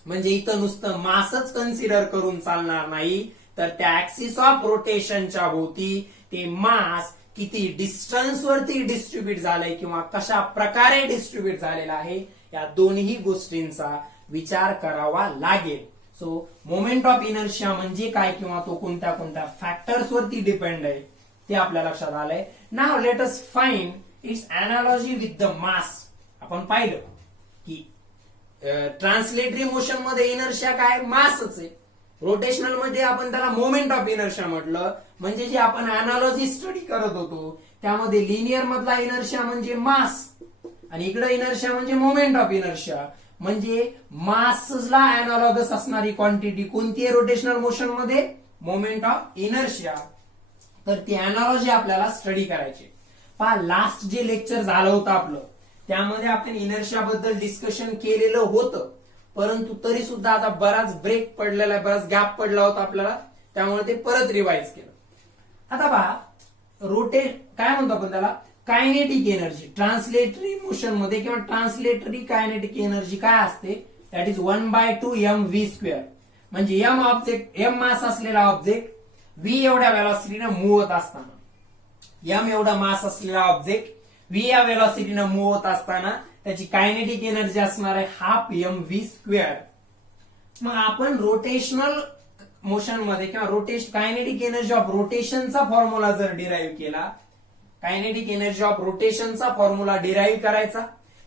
म्हणजे इथं नुसतं मासच कन्सिडर करून चालणार नाही, तर त्या ऍक्सिस ऑफ रोटेशनच्या भोवती ते मास किती डिस्टन्स वरती डिस्ट्रीब्यूट झालंय किंवा कशा प्रकारे डिस्ट्रीब्यूट झालेला आहे, या दोन्ही गोष्टींचा विचार करावा लागेल. सो मोमेंट ऑफ इनर्शिया म्हणजे काय किंवा तो कोणत्या कोणत्या फॅक्टर्स वरती डिपेंड आहे ते आपल्या लक्षात आलंय. Now let us find its analogy with the mass. आपण पाहिलं की ट्रान्सलेटरी मोशन मध्ये इनर्शिया काय? मासच आहे. रोटेशनल मध्ये आपण त्याला मोमेंट ऑफ इनर्शिया म्हटलं. म्हणजे जे आपण अनालॉजी स्टडी करत होतो त्यामध्ये लिनियर मधला इनर्शिया म्हणजे मास आणि इकडे इनर्शिया म्हणजे मोमेंट ऑफ इनर्शिया. म्हणजे मासला अनालॉगस असणारी क्वांटिटी कोणती आहे रोटेशनल मोशन मध्ये? Moment of inertia. तर ती अनालॉजी आपल्याला स्टडी करायची. पहा लास्ट जे लेक्चर झालं होतं आपलं त्यामध्ये आपण इनर्शिया बद्दल डिस्कशन केलेलं होतं, परंतु तरी सुद्धा आता बराच ब्रेक पडलेला आहे, बराच गॅप पडला होता आपल्याला, त्यामुळे ते परत रिवाइज केलं. आता पहा काय म्हणतो आपण त्याला? Kinetic energy. ट्रान्सलेटरी मोशन मध्ये किंवा ट्रान्सलेटरी कायनेटिक एनर्जी काय असते? That is 1/2 mv². म्हणजे एम ऑब्जेक्ट, एम मास असलेला ऑब्जेक्ट व्ही एवढ्या वेलॉसिटीने मूव्ह होत असताना, एम एवढा मास असलेला ऑब्जेक्ट व्ही या वेलॉसिटीने मूव्ह होत असताना त्याची कायनेटिक एनर्जी असणार आहे 12 mv². मग आपण रोटेशनल मोशन मध्ये किंवा कायनेटिक एनर्जी ऑफ रोटेशनचा फॉर्म्युला जर डिराईव्ह केला, कायनेटिक एनर्जी ऑफ रोटेशनचा फॉर्म्युला डिराईव्ह करायचा,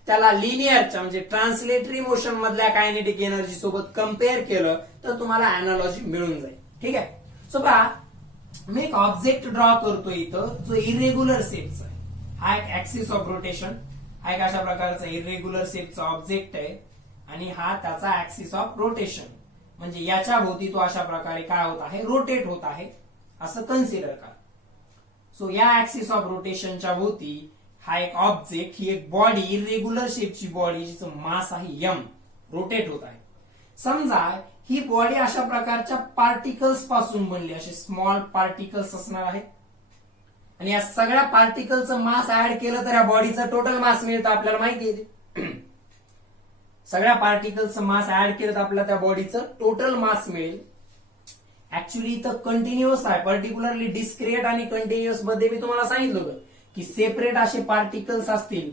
त्याला लिनियरच्या म्हणजे ट्रान्सलेटरी मोशन मधल्या कायनेटिक एनर्जी सोबत कम्पेअर केलं तर तुम्हाला अनालॉजी मिळून जाईल. ठीक आहे. सो पहा मी एक ऑब्जेक्ट ड्रॉ करतो इथं जो इरेग्युलर शेपचा आहे. हा एक ऍक्सिस ऑफ रोटेशन, हा एक अशा प्रकारचा इरेग्युलर शेपचा ऑब्जेक्ट आहे आणि हा त्याचा ऍक्सिस ऑफ रोटेशन. म्हणजे याच्या भोवती तो अशा प्रकारे काय होत आहे? रोटेट होत आहे असं कन्सिडर करा. सो या ऍक्सिस ऑफ रोटेशनच्या भोवती हा एक ऑब्जेक्ट, ही एक बॉडी, इरेग्युलर शेपची बॉडी जिचं मास आहे m, रोटेट होत आहे. समजा ही बॉडी अशा प्रकारच्या पार्टिकल्स पासून बनली, असे स्मॉल पार्टिकल्स असणार आहेत आणि या सगळ्या पार्टिकलचं मास ऍड केलं तर या बॉडीचं टोटल मास मिळतं, आपल्याला माहिती आहे. सगळ्या पार्टिकलचं मास ऍड केलं तर आपल्याला त्या बॉडीचं टोटल मास मिळेल. ऍक्च्युली इथं कंटिन्युअस आहे, पर्टिक्युलरली डिस्क्रिएट आणि कंटिन्युअस मध्ये मी तुम्हाला सांगितलं होतं की सेपरेट असे पार्टिकल्स असतील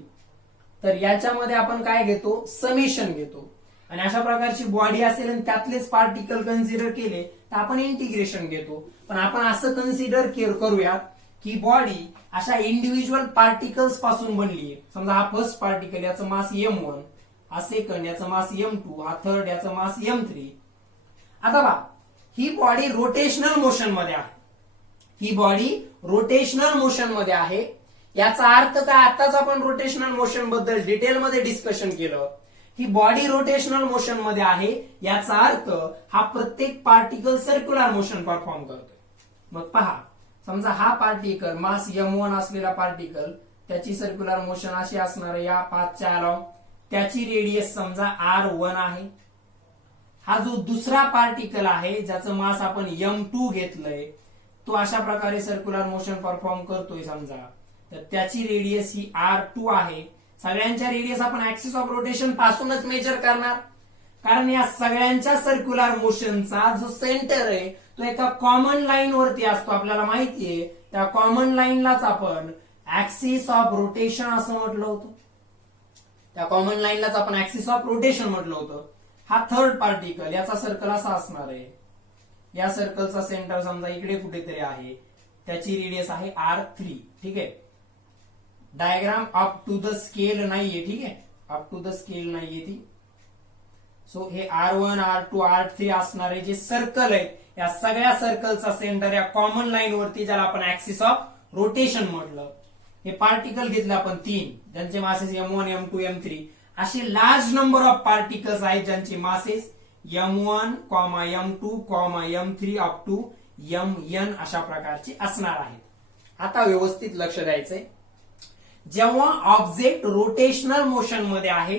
तर याच्यामध्ये आपण काय घेतो? समेशन घेतो. आणि अशा प्रकारची बॉडी असेल आणि त्यातलेच पार्टिकल कन्सिडर केले तर आपण इंटिग्रेशन घेतो. पण आपण असं कन्सिडर करूया की बॉडी अशा इंडिव्हिज्युअल पार्टिकल्स पासून बनली आहे. समजा हा फर्स्ट पार्टिकल, याचं मास m1, हा सेकंड, याचं मास m2, हा थर्ड, याचं मास m3. आता बघा ही बॉडी रोटेशनल मोशन मध्ये आहे, ही बॉडी रोटेशनल मोशन मध्ये आहे. याचा अर्थ काय? आताच आपण रोटेशनल मोशन बद्दल डिटेलमध्ये डिस्कशन केलं. ही बॉडी रोटेशनल मोशन मध्ये आहे, याचा अर्थ हा प्रत्येक पार्टिकल सर्क्युलर मोशन परफॉर्म करतोय. मग पहा, समजा हा पार्टिकल मास m1 असलेला पार्टिकल, त्याची सर्क्युलर मोशन अशी असणार आहे या पाथच्या अलॉंग. त्याची रेडियस समजा r1 आहे. हा जो दुसरा पार्टिकल आहे ज्याचं मास आपण m2 घेतलंय, तो अशा प्रकारे सर्क्युलर मोशन परफॉर्म करतोय समजा, तर त्याची रेडियस ही r2 आहे. सगळ्यांच्या रेडियस आपण ऍक्सिस ऑफ रोटेशन पासूनच मेजर करणार, कारण या सगळ्यांच्या सर्क्युलर मोशनचा जो सेंटर आहे तो एका कॉमन लाईन वरती असतो, आपल्याला माहितीये. त्या कॉमन लाईनलाच आपण ऍक्सिस ऑफ रोटेशन असं म्हटलं होतं. त्या कॉमन लाईनलाच आपण ऍक्सिस ऑफ रोटेशन म्हटलं होतं. हा थर्ड पार्टिकल, याचा सर्कल असा असणार आहे. या सर्कलचा सेंटर समजा इकडे कुठेतरी आहे, त्याची रेडियस आहे R3. ठीक आहे. Diagram up to the scale नाहीये. ठीक आहे, अप टू द स्केल नाहीये ती. सो हे R1 R2 R3 असणारे जे सर्कल आहेत, या सगळ्या सर्कलचा सेंटर या कॉमन लाईन वरती, ज्याला आपण ऍक्सिस ऑफ रोटेशन म्हटलं. हे पार्टिकल घेतले आपण 3, ज्यांचे मासेस M1 M2 M3. असे लार्ज नंबर ऑफ पार्टिकल्स आहेत ज्यांचे masses M1, M2, M3 up to Mn अशा प्रकारचे असणार आहेत. आता व्यवस्थित लक्ष द्यायचंय. जेव्हा ऑब्जेक्ट रोटेशनल मोशन मध्ये आहे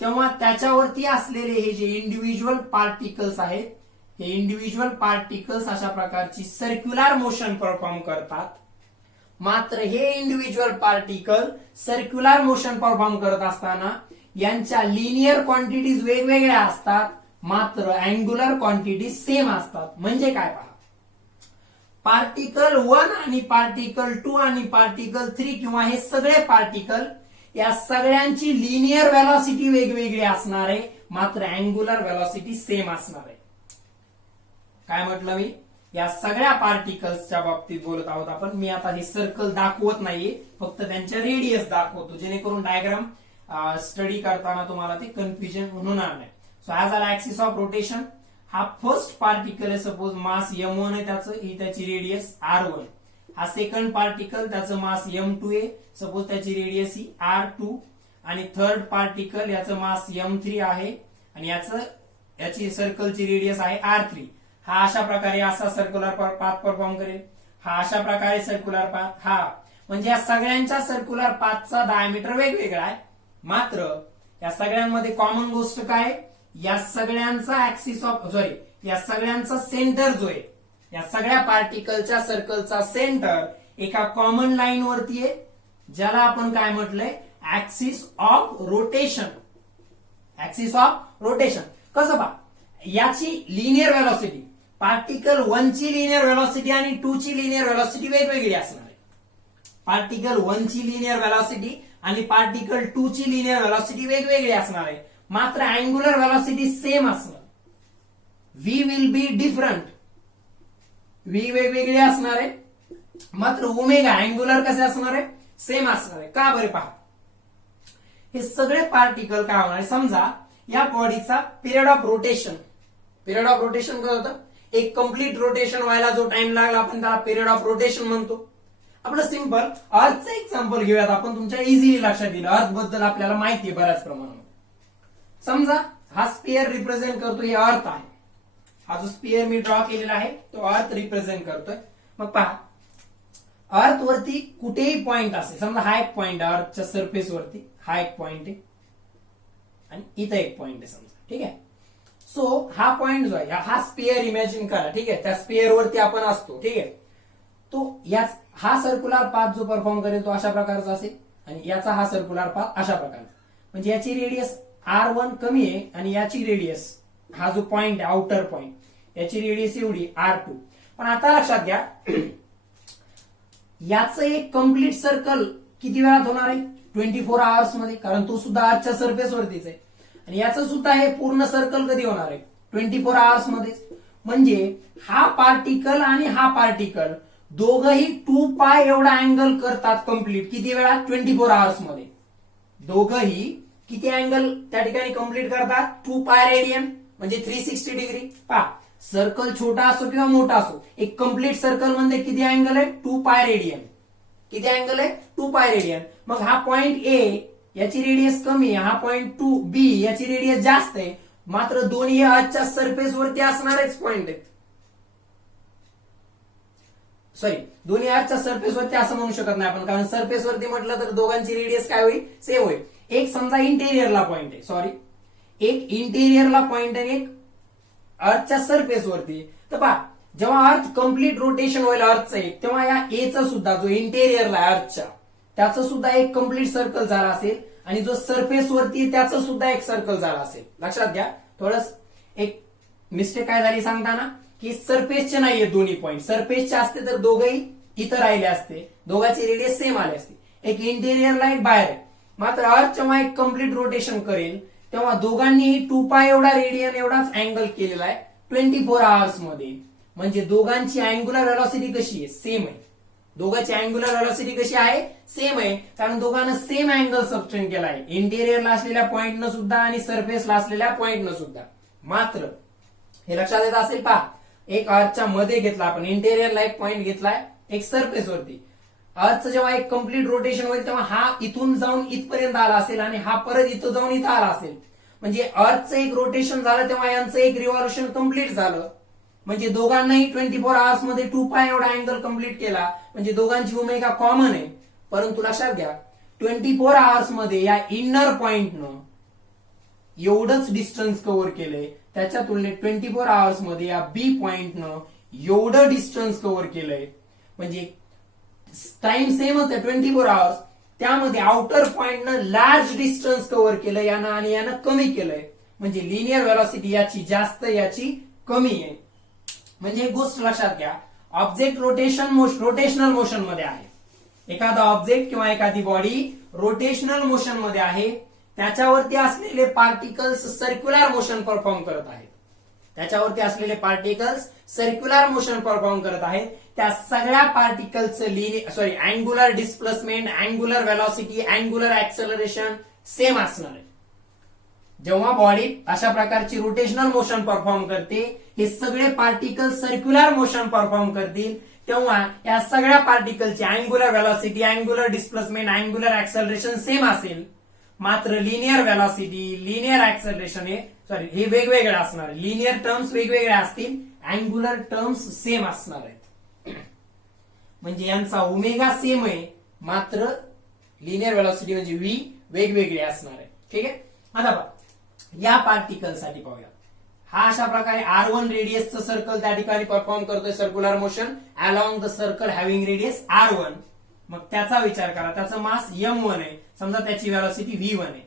तेव्हा त्याच्यावरती असलेले हे जे इंडिव्हिज्युअल पार्टिकल्स आहेत, हे इंडिव्हिज्युअल पार्टिकल्स अशा प्रकारची सर्क्युलर मोशन परफॉर्म करतात. मात्र हे individual particle circular motion perform करत असताना यांच्या लिनियर क्वांटिटीज वेगवेगळ्या असतात, मात्र अँग्युलर क्वांटिटीज सेम असतात. म्हणजे काय पहा, पार्टिकल 1 आणि पार्टिकल 2 आणि पार्टिकल 3 किंवा हे सगळे पार्टिकल, या सगळ्यांची लिनियर व्हेलॉसिटी वेगवेगळी असणार आहे, मात्र अँग्युलर व्हेलॉसिटी सेम असणार आहे. काय म्हटलं मी, या सगळ्या पार्टिकल्सच्या बाबतीत बोलत आहोत आपण. मी आता हे सर्कल दाखवत नाहीये, फक्त त्यांच्या रेडियस दाखवतो, जेणेकरून डायग्राम स्टडी करताना तुम्हाला ते कन्फ्युजन होणार नाही. So as a axis of rotation, हा फर्स्ट पार्टिकल आहे, सपोज मास M1 आहे, त्याची रेडियस R1. हा सेकंड पार्टिकल, त्याचं मास M2 आहे, सपोज त्याची रेडियस ही R2. आणि थर्ड पार्टिकल, याचं मास M3 आहे आणि याची सर्कलची रेडियस आहे R3. हा अशा प्रकारे असा सर्क्युलर पाथ परफॉर्म करेल, हा अशा प्रकारे सर्क्युलर पाथ, हा म्हणजे या सगळ्यांच्या सर्क्युलर पाथचा डायमीटर वेगवेगळा आहे. मात्र या सगळ्यांमध्ये कॉमन गोष्ट काय, या सगळ्यांचा या सगळ्यांचा सेंटर जो आहे, या सगळ्या पार्टिकलच्या सर्कलचा सेंटर एका कॉमन लाईन वरती आहे, ज्याला आपण काय म्हटलंय, axis of rotation. Axis of rotation कसं पहा, याची लिनियर व्हेलॉसिटी, पार्टिकल 1 ची लिनियर व्हेलॉसिटी आणि 2 ची लिनियर व्हेलॉसिटी वेगवेगळी असणार आहे. पार्टिकल 1 ची लिनियर व्हेलॉसिटी आणि पार्टिकल 2 ची लिनियर व्हेलॉसिटी वेगवेगळी असणार आहे, मात्र अँग्युलर व्हेलॉसिटी सेम असणार. V will be different, V वेगवेगळी असणार आहे, मात्र ओमेगा अँग्युलर कसे असणार आहे, सेम असणार आहे. का बरे पहा, हे सगळे पार्टिकल काय होणार आहे, समजा या बॉडीचा period of rotation, period of rotation काय होतं, एक कम्प्लीट रोटेशन व्हायला जो टाइम लागला आपण त्याला पिरियड ऑफ रोटेशन म्हणतो. आपलं सिंपल अर्थचं एक्झाम्पल घेऊयात आपण, तुमच्या इझिली लक्षात येईल. अर्थ बद्दल आपल्याला माहिती आहे बऱ्याच प्रमाणात. समजा हा स्पियर रिप्रेझेंट करतो, हे अर्थ आहे. हा जो स्पियर मी ड्रॉ केलेला आहे तो अर्थ रिप्रेझेंट करतोय. मग पहा, अर्थ वरती कुठेही पॉइंट असेल, समजा हा एक पॉइंट आहे अर्थच्या सरफेस वरती, हा एक पॉइंट आहे आणि इथं एक पॉइंट आहे समजा. ठीक आहे. सो हा पॉइंट जो आहे, हा स्पियर इमॅजिन करा. ठीक आहे, त्या स्पियर वरती आपण असतो. ठीक आहे, तो हा सर्क्युलर पाथ जो परफॉर्म करेल तो अशा प्रकारचा असेल आणि याचा हा सर्क्युलर पाथ अशा प्रकारचा. म्हणजे याची रेडियस R1 कमी आहे आणि याची रेडियस, हा जो पॉइंट आहे आउटर पॉइंट, याची रेडियस एवढी R2. पण आता लक्षात घ्या, याचं एक कम्प्लीट सर्कल किती वेळात होणार आहे, 24 आवर्स मध्ये, कारण तो सुद्धा आर्चच्या सरफेस वरतीच आहे. आणि याचं सुद्धा हे पूर्ण सर्कल कधी होणार आहे, 24 आवर्स मध्ये. म्हणजे हा पार्टिकल आणि हा पार्टिकल दोघही 2π एवढा अँगल करतात कम्प्लीट, किती वेळा, 24 आवर्स मध्ये. दोघही किती अँगल त्या ठिकाणी कम्प्लीट करतात, 2π रेडियन, म्हणजे 360 डिग्री. पहा, सर्कल छोटा असो किंवा मोठा असो, एक कम्प्लीट सर्कल मध्ये किती अँगल आहे, 2π रेडियन. किती अँगल आहे, 2π रेडियन. मग हा पॉइंट ए, याची रेडियस कमी आहे, हा पॉइंट बी, याची रेडियस जास्त आहे, मात्र दोन्ही आजच्या सरफेस वरती असणारेच पॉइंट आहेत. सॉरी, दोन्ही आजच्या सरफेस वरती असं म्हणू शकत नाही आपण, कारण सरफेस वरती म्हटलं तर दोघांची रेडियस काय होईल, सेम होईल. एक समजा इंटेरियरला पॉइंट आहे, सॉरी, एक इंटेरियरला पॉइंट आहे, एक अर्थच्या सरफेस वरती. तर पहा, जेव्हा अर्थ कम्प्लीट रोटेशन होईल अर्थचं एक, तेव्हा या एचा सुद्धा जो इंटेरियरला आहे अर्थच्या, त्याचं सुद्धा एक कम्प्लीट सर्कल झाला असेल आणि जो सरफेस वरती त्याचं सुद्धा एक सर्कल झाला असेल. लक्षात घ्या, थोडस एक मिस्टेक काय झाली सांगताना, की सरफेसचे नाहीये दोन्ही पॉइंट. सरफेसचे असते तर दोघंही इथं राहिले असते, दोघांची रेडियस सेम आली असते. एक इंटेरियरला एक बाहेर आहे. मात्र अर्थ जेव्हा एक कम्प्लीट रोटेशन करेल तेव्हा दोघांनीही 2π एवढा रेडियन एवढाच अँगल केलेला आहे 24 आवर्स मध्ये. म्हणजे दोघांची अँग्युलर व्हेलॉसिटी कशी आहे, सेम आहे. दोघांची अँग्युलर व्हेलॉसिटी कशी आहे, सेम आहे, कारण दोघांना सेम अँगल सबटेंड केला आहे, इंटेरियरला असलेल्या पॉइंटनं सुद्धा आणि सरफेसला असलेल्या पॉइंटनं सुद्धा. मात्र हे लक्षात येत असेल पहा, एक अर्थच्या मध्ये घेतला आपण, इंटेरियरला एक पॉइंट घेतलाय, एक सरफेस वरती. अर्थचं जेव्हा एक कम्प्लीट रोटेशन होईल तेव्हा हा इथून जाऊन इथपर्यंत आला असेल आणि हा परत इथं जाऊन इथं आला असेल. म्हणजे अर्थचं एक रोटेशन झालं तेव्हा यांचं एक रिव्हॉल्युशन कम्प्लीट झालं. म्हणजे दोघांनाही 24 आवर्स मध्ये 2π एवढा अँगल कम्प्लीट केला. म्हणजे दोघांची ओमेगा कॉमन आहे. परंतु लक्षात घ्या 24 आवर्स मध्ये या इनर पॉइंटनं एवढंच डिस्टन्स कव्हर केलंय, त्याच्या तुलनेत 24 आवर्स मध्ये या बी पॉइंटनं एवढं डिस्टन्स कव्हर केलंय. म्हणजे टाइम सेमच आहे 24 आवर्स, त्यामध्ये आउटर पॉइंटनं लार्ज डिस्टन्स कव्हर केलं यानं आणि यानं कमी केलंय. म्हणजे लिनियर व्हेलॉसिटी याची जास्त, याची कमी आहे. म्हणजे एक गोष्ट लक्षात घ्या, ऑब्जेक्ट रोटेशनल मोशन मध्ये आहे. एखादा ऑब्जेक्ट किंवा एखादी बॉडी रोटेशनल मोशन मध्ये आहे, त्याच्यावरती असलेले पार्टिकल्स सर्क्युलर मोशन परफॉर्म करत आहेत. त्याच्यावरती असलेले पार्टिकल्स सर्क्युलर मोशन परफॉर्म करत आहेत. त्या सगळ्या पार्टिकलचं angular displacement, angular velocity, angular acceleration same असणार आहे. जेव्हा बॉडी अशा प्रकारची रोटेशनल मोशन परफॉर्म करते, हे सगळे पार्टिकल सर्क्युलर मोशन परफॉर्म करतील, तेव्हा या सगळ्या पार्टिकलची angular velocity, angular displacement, angular acceleration same असेल. मात्र लिनियर व्हेलॉसिटी, लिनियर ऍक्सेलरेशन हे वेगवेगळे असणार. लिनियर टर्म्स वेगवेगळे असतील, अँग्युलर टर्म्स सेम असणार आहेत. म्हणजे यांचा ओमेगा सेम आहे, मात्र लिनियर व्हेलॉसिटी म्हणजे व्ही वेगवेगळे असणार आहे. ठीक आहे. आता पहा या पार्टिकल साठी पाहूया. हा अशा प्रकारे R1 रेडियसचं सर्कल त्या ठिकाणी परफॉर्म करतोय circular motion along the circle having radius R1. मग त्याचा विचार करा, त्याचं मास m1 आहे, समजा त्याची व्हेलॉसिटी v1 आहे.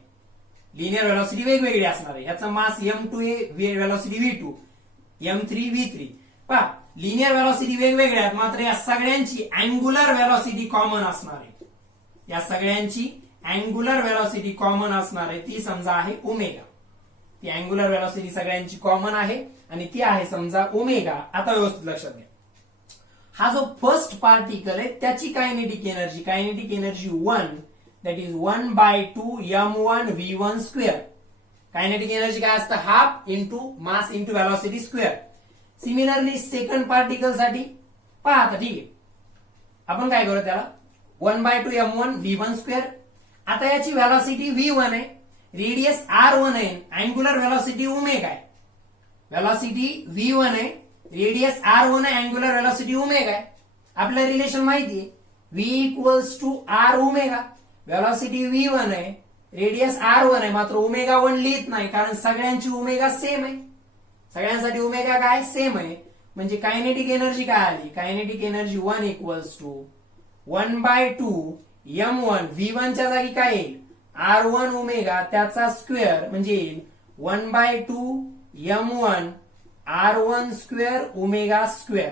लिनियर व्हेलॉसिटी वेगवेगळी असणार आहे. ह्याचं मास m2 आहे, व्हेलॉसिटी v2, m3 v3. पहा लिनियर व्हेलॉसिटी वेगवेगळ्या आहेत, मात्र या सगळ्यांची अँग्युलर व्हेलॉसिटी कॉमन असणार आहे. या सगळ्यांची अँग्युलर व्हेलॉसिटी कॉमन असणार आहे, ती समजा आहे ओमेगा. ती अँग्युलर व्हेलॉसिटी सगळ्यांची कॉमन आहे आणि ती आहे समजा ओमेगा. आता व्यवस्थित लक्षात घ्या, हा जो फर्स्ट पार्टिकल आहे त्याची kinetic energy 1, that is 1/2 m1 v1 square. Kinetic energy काय असतं, half into mass into velocity square. Similarly second particle साठी पहा. आता ठीक आहे, आपण काय करू त्याला 1/2 m1 v1 स्क्वेअर. आता याची व्हेलॉसिटी v1 आहे, रेडियस r1 आहे, अँग्युलर व्हेलॉसिटी ओमेगा आहे. व्हेलॉसिटी v1 आहे, रेडियस r1 आहे, अँग्युलर व्हेलॉसिटी ओमेगा आहे. आपल्याला रिलेशन माहिती आहे, v equals to r omega. Velocity v1 आहे, रेडियस r1 आहे, मात्र ओमेगा 1 लिहित नाही कारण सगळ्यांची ओमेगा सेम आहे. सगळ्यांसाठी ओमेगा काय सेम आहे. म्हणजे कायनेटिक एनर्जी काय आली, kinetic energy 1 equals to 1/2 m1 v1 च्या जागी काय येईल r1 ओमेगा त्याचा स्क्वेअर, म्हणजे येईल 1/2 m1 r1 square omega square.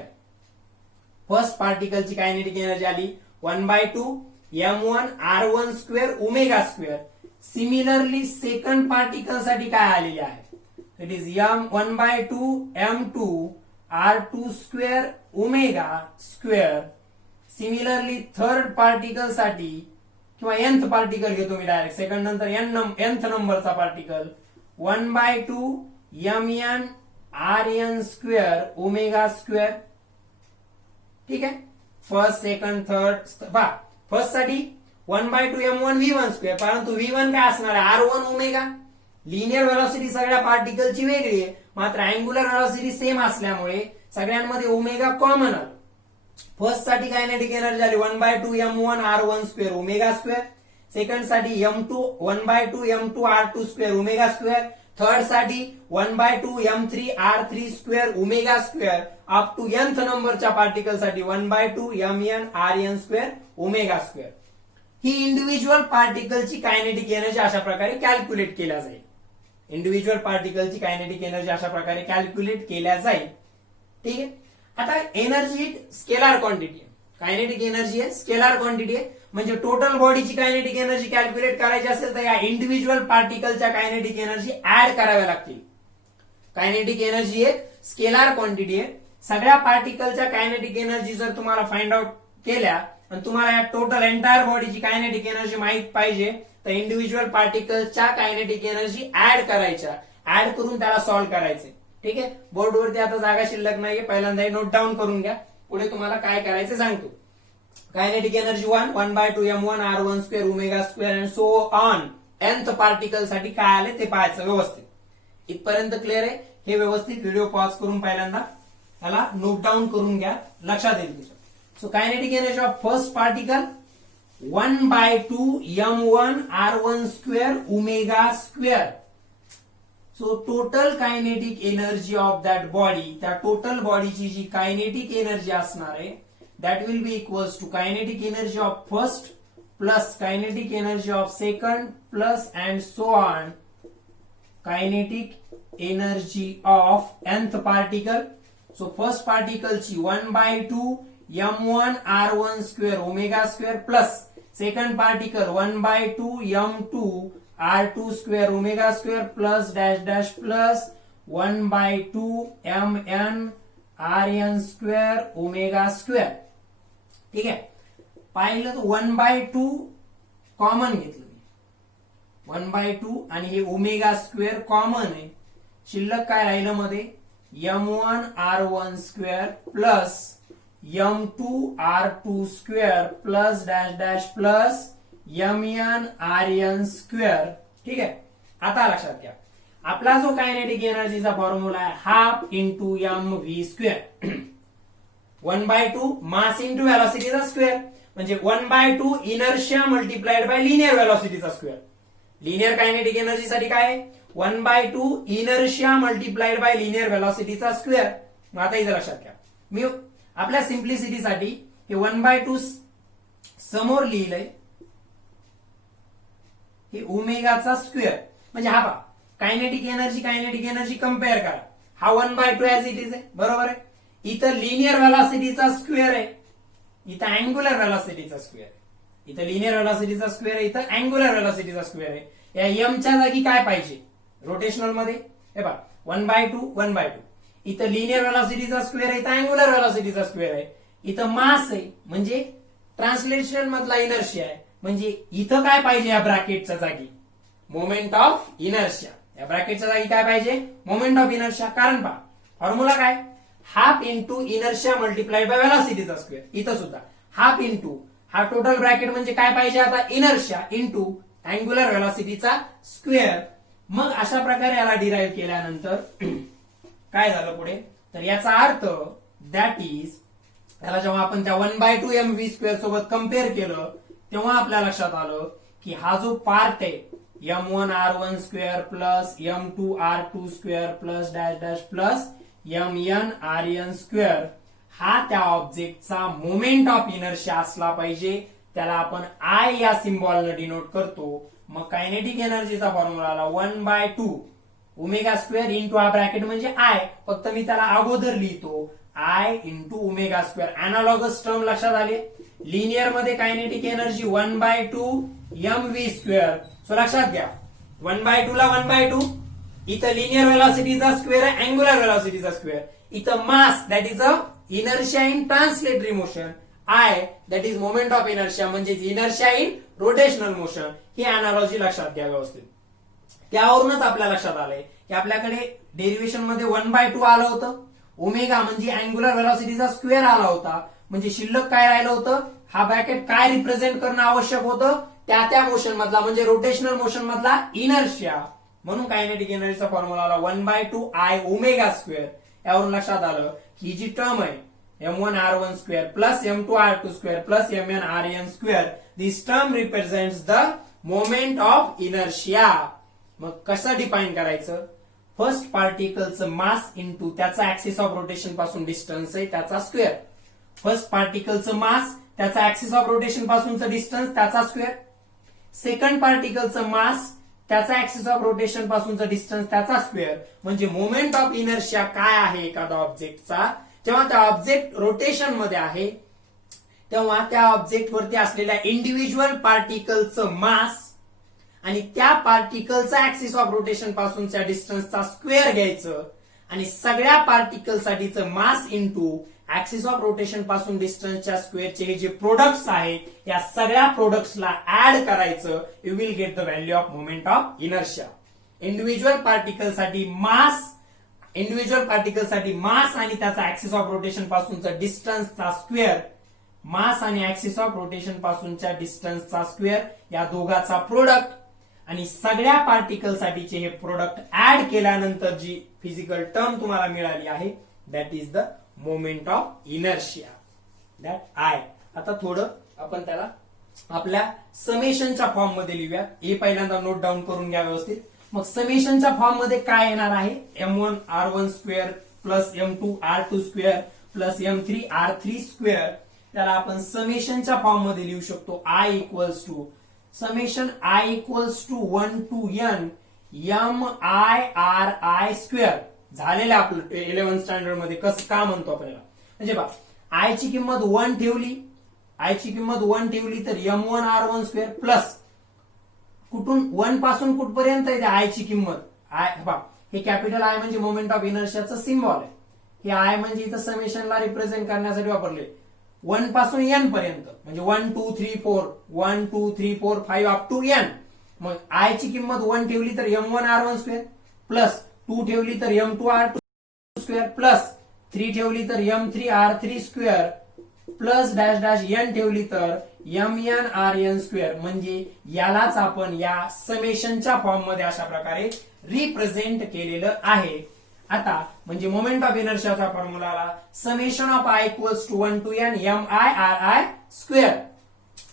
First पार्टिकलची कायनेटिक एनर्जी आली 1/2 m1 r1 square omega square. Similarly second particle साठी काय आलेले आहे, it is 1/2 m2 r2 square omega square. Similarly third particle साठी किंवा nth पार्टिकल घेतो मी डायरेक्ट, सेकंड नंतर nth नंबरचा particle 1/2 mn rn square omega square. ठीक आहे. फर्स्ट सेकंड थर्ड पहा, फर्स्ट साठी 1/2 m1 v1 स्क्वेअर, परंतु v1 काय असणार आहे r1 ओमेगा. लिनियर व्हेलॉसिटी सगळ्या पार्टिकलची वेगळी आहे, मात्र अँग्युलर व्हेलॉसिटी सेम असल्यामुळे सगळ्यांमध्ये ओमेगा कॉमन आलं. फर्स्ट साठी कायनेटिक एनर्जी आली 1/2 m1 r1 square omega square. Second साठी 1/2 m2 r2 square omega square. Third साठी 1/2 m3 r3 square omega square. Up to nth नंबरच्या पार्टिकल साठी 1/2 mn rn square omega square. ही individual पार्टिकलची kinetic energy अशा प्रकारे calculate केल्या जाईल. इंडिव्हिज्युअल पार्टिकलची कायनेटिक एनर्जी अशा प्रकारे कॅल्क्युलेट केल्या जाईल. ठीक आहे. आता एनर्जी एक स्केलार क्वांटिटी आहे, कायनेटिक एनर्जी आहे स्केलार क्वांटिटी आहे. म्हणजे टोटल बॉडीची कायनेटिक एनर्जी कॅल्क्युलेट करायची असेल तर या इंडिव्हिज्युअल पार्टिकलच्या कायनेटिक एनर्जी ऍड कराव्या लागतील. कायनेटिक एनर्जी एक स्केलार क्वांटिटी आहे. सगळ्या पार्टिकलच्या कायनेटिक एनर्जी जर तुम्हाला फाइंड आउट केल्या आणि तुम्हाला या टोटल एंटायर बॉडीची कायनेटिक एनर्जी माहित पाहिजे तर इंडिव्हिज्युअल पार्टिकलच्या कायनेटिक एनर्जी ऍड करायच्या, ऍड करून त्याला सॉल्व्ह करायचे. ठीक आहे, बोर्डवरती आता जागा शिल्लक नाहीये, पहिल्यांदा नोट डाऊन करून घ्या, पुढे तुम्हाला काय करायचं सांगतो. Kinetic energy 1/2 m1 r1 square omega square and so on. nth particle साठी काय आले ते पाहायचं व्यवस्थित. इथपर्यंत क्लिअर आहे? हे व्यवस्थित व्हिडिओ पॉज करून पहिल्यांदा त्याला नोट डाऊन करून घ्या, लक्षात येईल. So kinetic energy of first particle 1/2 m1 r1 square omega square. So total kinetic energy of that body, त्या टोटल बॉडीची जी कायनेटिक एनर्जी असणार आहे that will be equals to kinetic energy of first plus kinetic energy of second plus and so on kinetic energy of nth particle. So first particle ची 1/2 m1 r1 square omega square plus second particle 1/2 m2 r2 square omega square plus dash dash plus 1/2 mn rn square omega square. ठीक आहे, पाहिलं तर 1/2 common घेतलं मी, 1/2 आणि हे omega square common आहे. शिल्लक काय राहिलं मध्ये m1 r1 square plus m2 r2 square plus dash dash plus mn rn square. ठीक आहे, आता लक्षात घ्या आपला जो कायनेटिक एनर्जीचा फॉर्म्युला आहे half into mv square. 1/2 mass into व्हेलॉसिटीचा स्क्वेअर म्हणजे 1/2 इनर्शिया मल्टिप्लाइड बाय लिनियर व्हेलॉसिटीचा स्क्वेअर. लिनियर कायनेटिक एनर्जी साठी काय आहे 1/2 इनर्शिया मल्टिप्लाइड बाय लिनियर व्हेलॉसिटीचा स्क्वेअर. मग आता इथं लक्षात घ्या, मी आपल्या सिम्प्लिसिटीसाठी हे 1/2 समोर लिहिलंय, हे ओमेगाचा स्क्वेअर म्हणजे हा पहा कायनेटिक एनर्जी कम्पेअर करा. हा 1/2 ऍज इट इज आहे, बरोबर आहे. इथं लिनियर व्हेलॉसिटीचा स्क्वेअर आहे, इथं अँग्युलर व्हेलॉसिटीचा स्क्वेअर आहे. इथं लिनियर व्हेलॉसिटीचा स्क्वेअर आहे, इथं अँग्युलर व्हेलॉसिटीचा स्क्वेअर आहे. या एमच्या जागी काय पाहिजे रोटेशनल मध्ये, हे पहा 1/2. इथं लिनियर व्हेलॉसिटीचा स्क्वेअर आहे, इथं अँग्युलर व्हेलॉसिटीचा स्क्वेअर आहे. इथं मास आहे म्हणजे ट्रान्सलेशन मधला इनर्शिया आहे, म्हणजे इथं काय पाहिजे या ब्रॅकेटच्या जागी मोमेंट ऑफ इनर्शिया. या ब्रॅकेटच्या जागी काय पाहिजे मोमेंट ऑफ इनर्शिया. कारण पहा फॉर्म्युला काय half into inertia multiplied by व्हेलॉसिटीचा स्क्वेअर. इथं सुद्धा हाफ इंटू हा टोटल ब्रॅकेट म्हणजे काय पाहिजे आता इनर्शिया इंटू अँग्युलर व्हेलॉसिटीचा स्क्वेअर. मग अशा प्रकारे याला डिराईव्ह केल्यानंतर काय झालं पुढे तर याचा अर्थ दॅट इज त्याला जेव्हा आपण त्या 1/2 mv स्क्वेअर सोबत कम्पेअर केलं तेव्हा आपल्या लक्षात आलं की हा जो पार्ट आहे m1 r1 square plus m2 r2 square plus dash dash plus mn rn square हा त्या ऑब्जेक्टचा मोमेंट ऑफ इनर्शिया असला पाहिजे. त्याला आपण I या सिम्बॉलने डिनोट करतो. मग कायनेटिक एनर्जीचा फॉर्म्युला आला 1/2 ओमेगा स्क्वेअर इंटू हा ब्रॅकेट म्हणजे I, फक्त मी त्याला अगोदर लिहितो I into omega square. Analogous term लक्षात आले. लिनियर मध्ये kinetic energy 1/2 mv square. So लक्षात घ्या 1/2 ला 1/2, इथं लिनियर व्हेलॉसिटीचा स्क्वेअर आहे अँग्युलर व्हेलॉसिटीचा स्क्वेअर. इथं mass that is a inertia in translatory motion, I that is moment of inertia म्हणजे इनर्शिया इन रोटेशनल मोशन. ही अनालॉजी लक्षात घ्या व्यवस्थित. त्यावरूनच आपल्या लक्षात आलंय की आपल्याकडे डेरिव्हेशन मध्ये 1/2 आलं होतं, ओमेगा म्हणजे अँग्युलर व्हेलॉसिटीचा स्क्वेअर आला होता, म्हणजे शिल्लक काय राहिलं होतं हा ब्रॅकेट काय रिप्रेझेंट करणं आवश्यक होतं त्या मोशन मधला म्हणजे रोटेशनल मोशन मधला इनर्शिया. म्हणून कायनेटिक एनर्जीचा फॉर्म्युला आला 1/2 I ओमेगा स्क्वेअर. यावरून लक्षात आलं की जी टर्म आहे m1 r1 square plus m2 r2 square plus mn rn square, this term represents the moment of inertia. मग कसं डिफाइन करायचं फर्स्ट पार्टिकलचं मास इंटू त्याचा ऍक्सिस ऑफ रोटेशन पासून डिस्टन्स आहे त्याचा स्क्वेअर. फर्स्ट पार्टिकलचं मास त्याचा ऍक्सिस ऑफ रोटेशन पासूनचं डिस्टन्स त्याचा square. Second पार्टिकलचं मास त्याचा ऍक्सिस ऑफ रोटेशन पासूनचा डिस्टन्स त्याचा स्क्वेअर. म्हणजे मोमेंट ऑफ इनर्शिया काय आहे एखाद्या ऑब्जेक्टचा जेव्हा त्या ऑब्जेक्ट रोटेशन मध्ये आहे तेव्हा त्या ऑब्जेक्ट वरती असलेल्या इंडिव्हिज्युअल पार्टिकलचं मास आणि त्या पार्टिकलचा ऍक्सिस ऑफ रोटेशन पासूनच्या डिस्टन्सचा स्क्वेअर घ्यायचं आणि सगळ्या पार्टिकल साठीचं mass into axis of rotation पासून डिस्टन्सच्या स्क्वेअरचे हे जे प्रोडक्ट्स आहेत या सगळ्या प्रोडक्ट्सला ऍड करायचं. You will get the value of moment of inertia. Individual particle साठी मास आणि त्याचा ऍक्सिस ऑफ रोटेशन पासूनचा डिस्टन्सचा स्क्वेअर, मास आणि ऍक्सिस ऑफ रोटेशन पासूनच्या डिस्टन्सचा स्क्वेअर या दोघाचा प्रोडक्ट आणि सगळ्या पार्टिकल साठीचे हे प्रोडक्ट ऍड केल्यानंतर जी फिजिकल टर्म तुम्हाला मिळाली आहे that is the moment of inertia. That I. आता थोडं आपण त्याला आपल्या समेशनच्या फॉर्म मध्ये लिहूया. हे पहिल्यांदा नोट डाऊन करून घ्या व्यवस्थित. मग समेशनच्या फॉर्म मध्ये काय येणार आहे? M1 R1 square plus M2 R2 square plus M3 R3 square. त्याला आपण समेशनच्या फॉर्म मध्ये लिहू शकतो. I equals to summation I equals to 1 to N MIRI square. झालेलं आपलं 11th स्टँडर्ड मध्ये कसं का म्हणतो आपण याला, म्हणजे बघा आय ची किंमत 1 ठेवली तर M1 R1 स्क्वेअर प्लस कुठून 1 पासून कुठपर्यंत आहे आय ची किंमत. हे कॅपिटल आय म्हणजे मोमेंट ऑफ इनर्शियाचं सिम्बॉल आहे. हे आय म्हणजे इथं समेशनला रिप्रेझेंट करण्यासाठी वापरले 1 पासून N पर्यंत, म्हणजे 1 2 3 4 1 2 3 4 5 अप टू N. मग आय ची किंमत 1 ठेवली तर M1 R1 स्क्वेअर प्लस 2 ठेवली तर M2 R2 स्क्वेअर प्लस 3 ठेवली तर M3 R3 square plus dash dash N ठेवली तर MN RN स्क्वेअर. म्हणजे यालाच आपण या समेशनच्या फॉर्म मध्ये अशा प्रकारे रिप्रेझेंट केलेलं आहे. आता म्हणजे मोमेंट ऑफ इनर्शियाचा formula summation of I equals to 1 to N MIRI स्क्वेअर.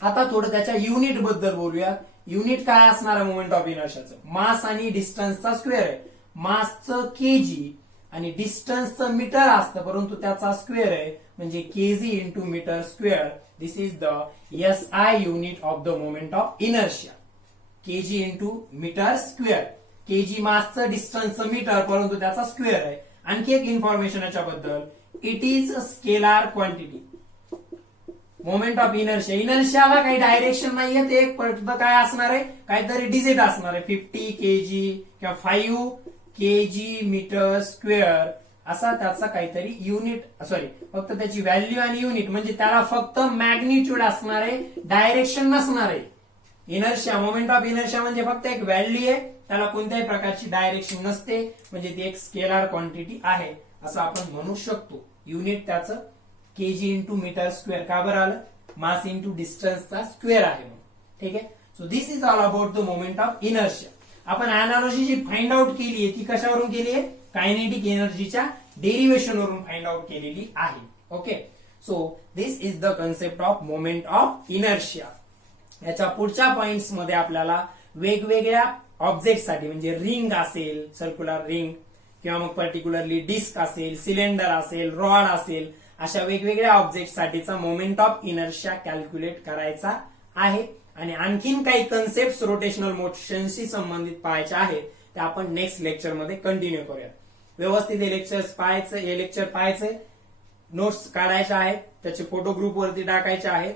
आता थोडं त्याच्या युनिट बद्दल बोलूया. युनिट काय असणार आहे मोमेंट ऑफ इनर्शियाचं? मास आणि डिस्टन्सचा स्क्वेअर आहे. मासचं केजी आणि डिस्टन्सचं मीटर असतं, परंतु त्याचा स्क्वेअर आहे म्हणजे kg into metre square. This is the SI unit of the moment of inertia. Kg into metre square. Kg मासचं, डिस्टन्सचं मीटर, परंतु त्याचा स्क्वेअर आहे. आणखी एक इन्फॉर्मेशन याच्याबद्दल, इट इज scalar quantity. Moment of inertia, इनर्शियाला काही डायरेक्शन नाहीये, ते एक फक्त काय असणार आहे, काहीतरी डिजिट असणार आहे, 50 केजी किंवा 5 केजी मीटर स्क्वेअर असा त्याचा काहीतरी युनिट, सॉरी फक्त त्याची व्हॅल्यू आणि युनिट, म्हणजे त्याला फक्त मॅग्निट्यूड असणार आहे, डायरेक्शन नसणार आहे. इनर्शिया, मोमेंट ऑफ इनर्शिया म्हणजे फक्त एक व्हॅल्यू आहे, त्याला कोणत्याही प्रकारची डायरेक्शन नसते, म्हणजे ती एक स्केलार क्वांटिटी आहे असं आपण म्हणू शकतो. युनिट त्याचं केजी इंटू मीटर स्क्वेअर का बरं आलं? मास इंटू डिस्टन्सचा स्क्वेअर आहे म्हणून. ठीक आहे. So this is all about the moment of inertia. आपण अनालॉजी जी फाइंड आउट केली आहे ती कशावरून केली आहे? कायनेटिक एनर्जीच्या डेरिव्हेशन वरून फाइंड आउट केलेली आहे. Okay. So this is the concept of moment of inertia. याच्या पुढच्या पॉइंट्स मध्ये आपल्याला वेगवेगळ्या ऑब्जेक्ट साठी, म्हणजे रिंग असेल, सर्क्युलर रिंग, किंवा मग पर्टिक्युलरली डिस्क असेल, सिलेंडर असेल, रॉड असेल, अशा वेगवेगळ्या ऑब्जेक्ट साठीचा मोमेंट ऑफ इनर्शिया कॅल्क्युलेट करायचा आहे. आणि आणखीन काही कन्सेप्ट रोटेशनल मोशनशी संबंधित पाहायचे आहेत ते आपण नेक्स्ट लेक्चर मध्ये कंटिन्यू करूया. व्यवस्थित हे लेक्चर पाहायचे, नोट्स काढायच्या आहेत, त्याचे फोटो ग्रुप वरती टाकायचे आहेत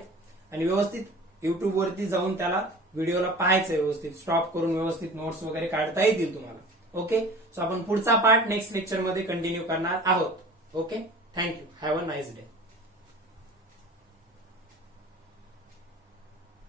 आणि व्यवस्थित युट्यूब वरती जाऊन त्याला व्हिडिओला पाहायचं, व्यवस्थित स्टॉप करून व्यवस्थित नोट्स वगैरे काढता येतील तुम्हाला. ओके. सो आपण पुढचा पार्ट नेक्स्ट लेक्चर मध्ये कंटिन्यू करणार आहोत. Okay. Thank you. Have a nice day.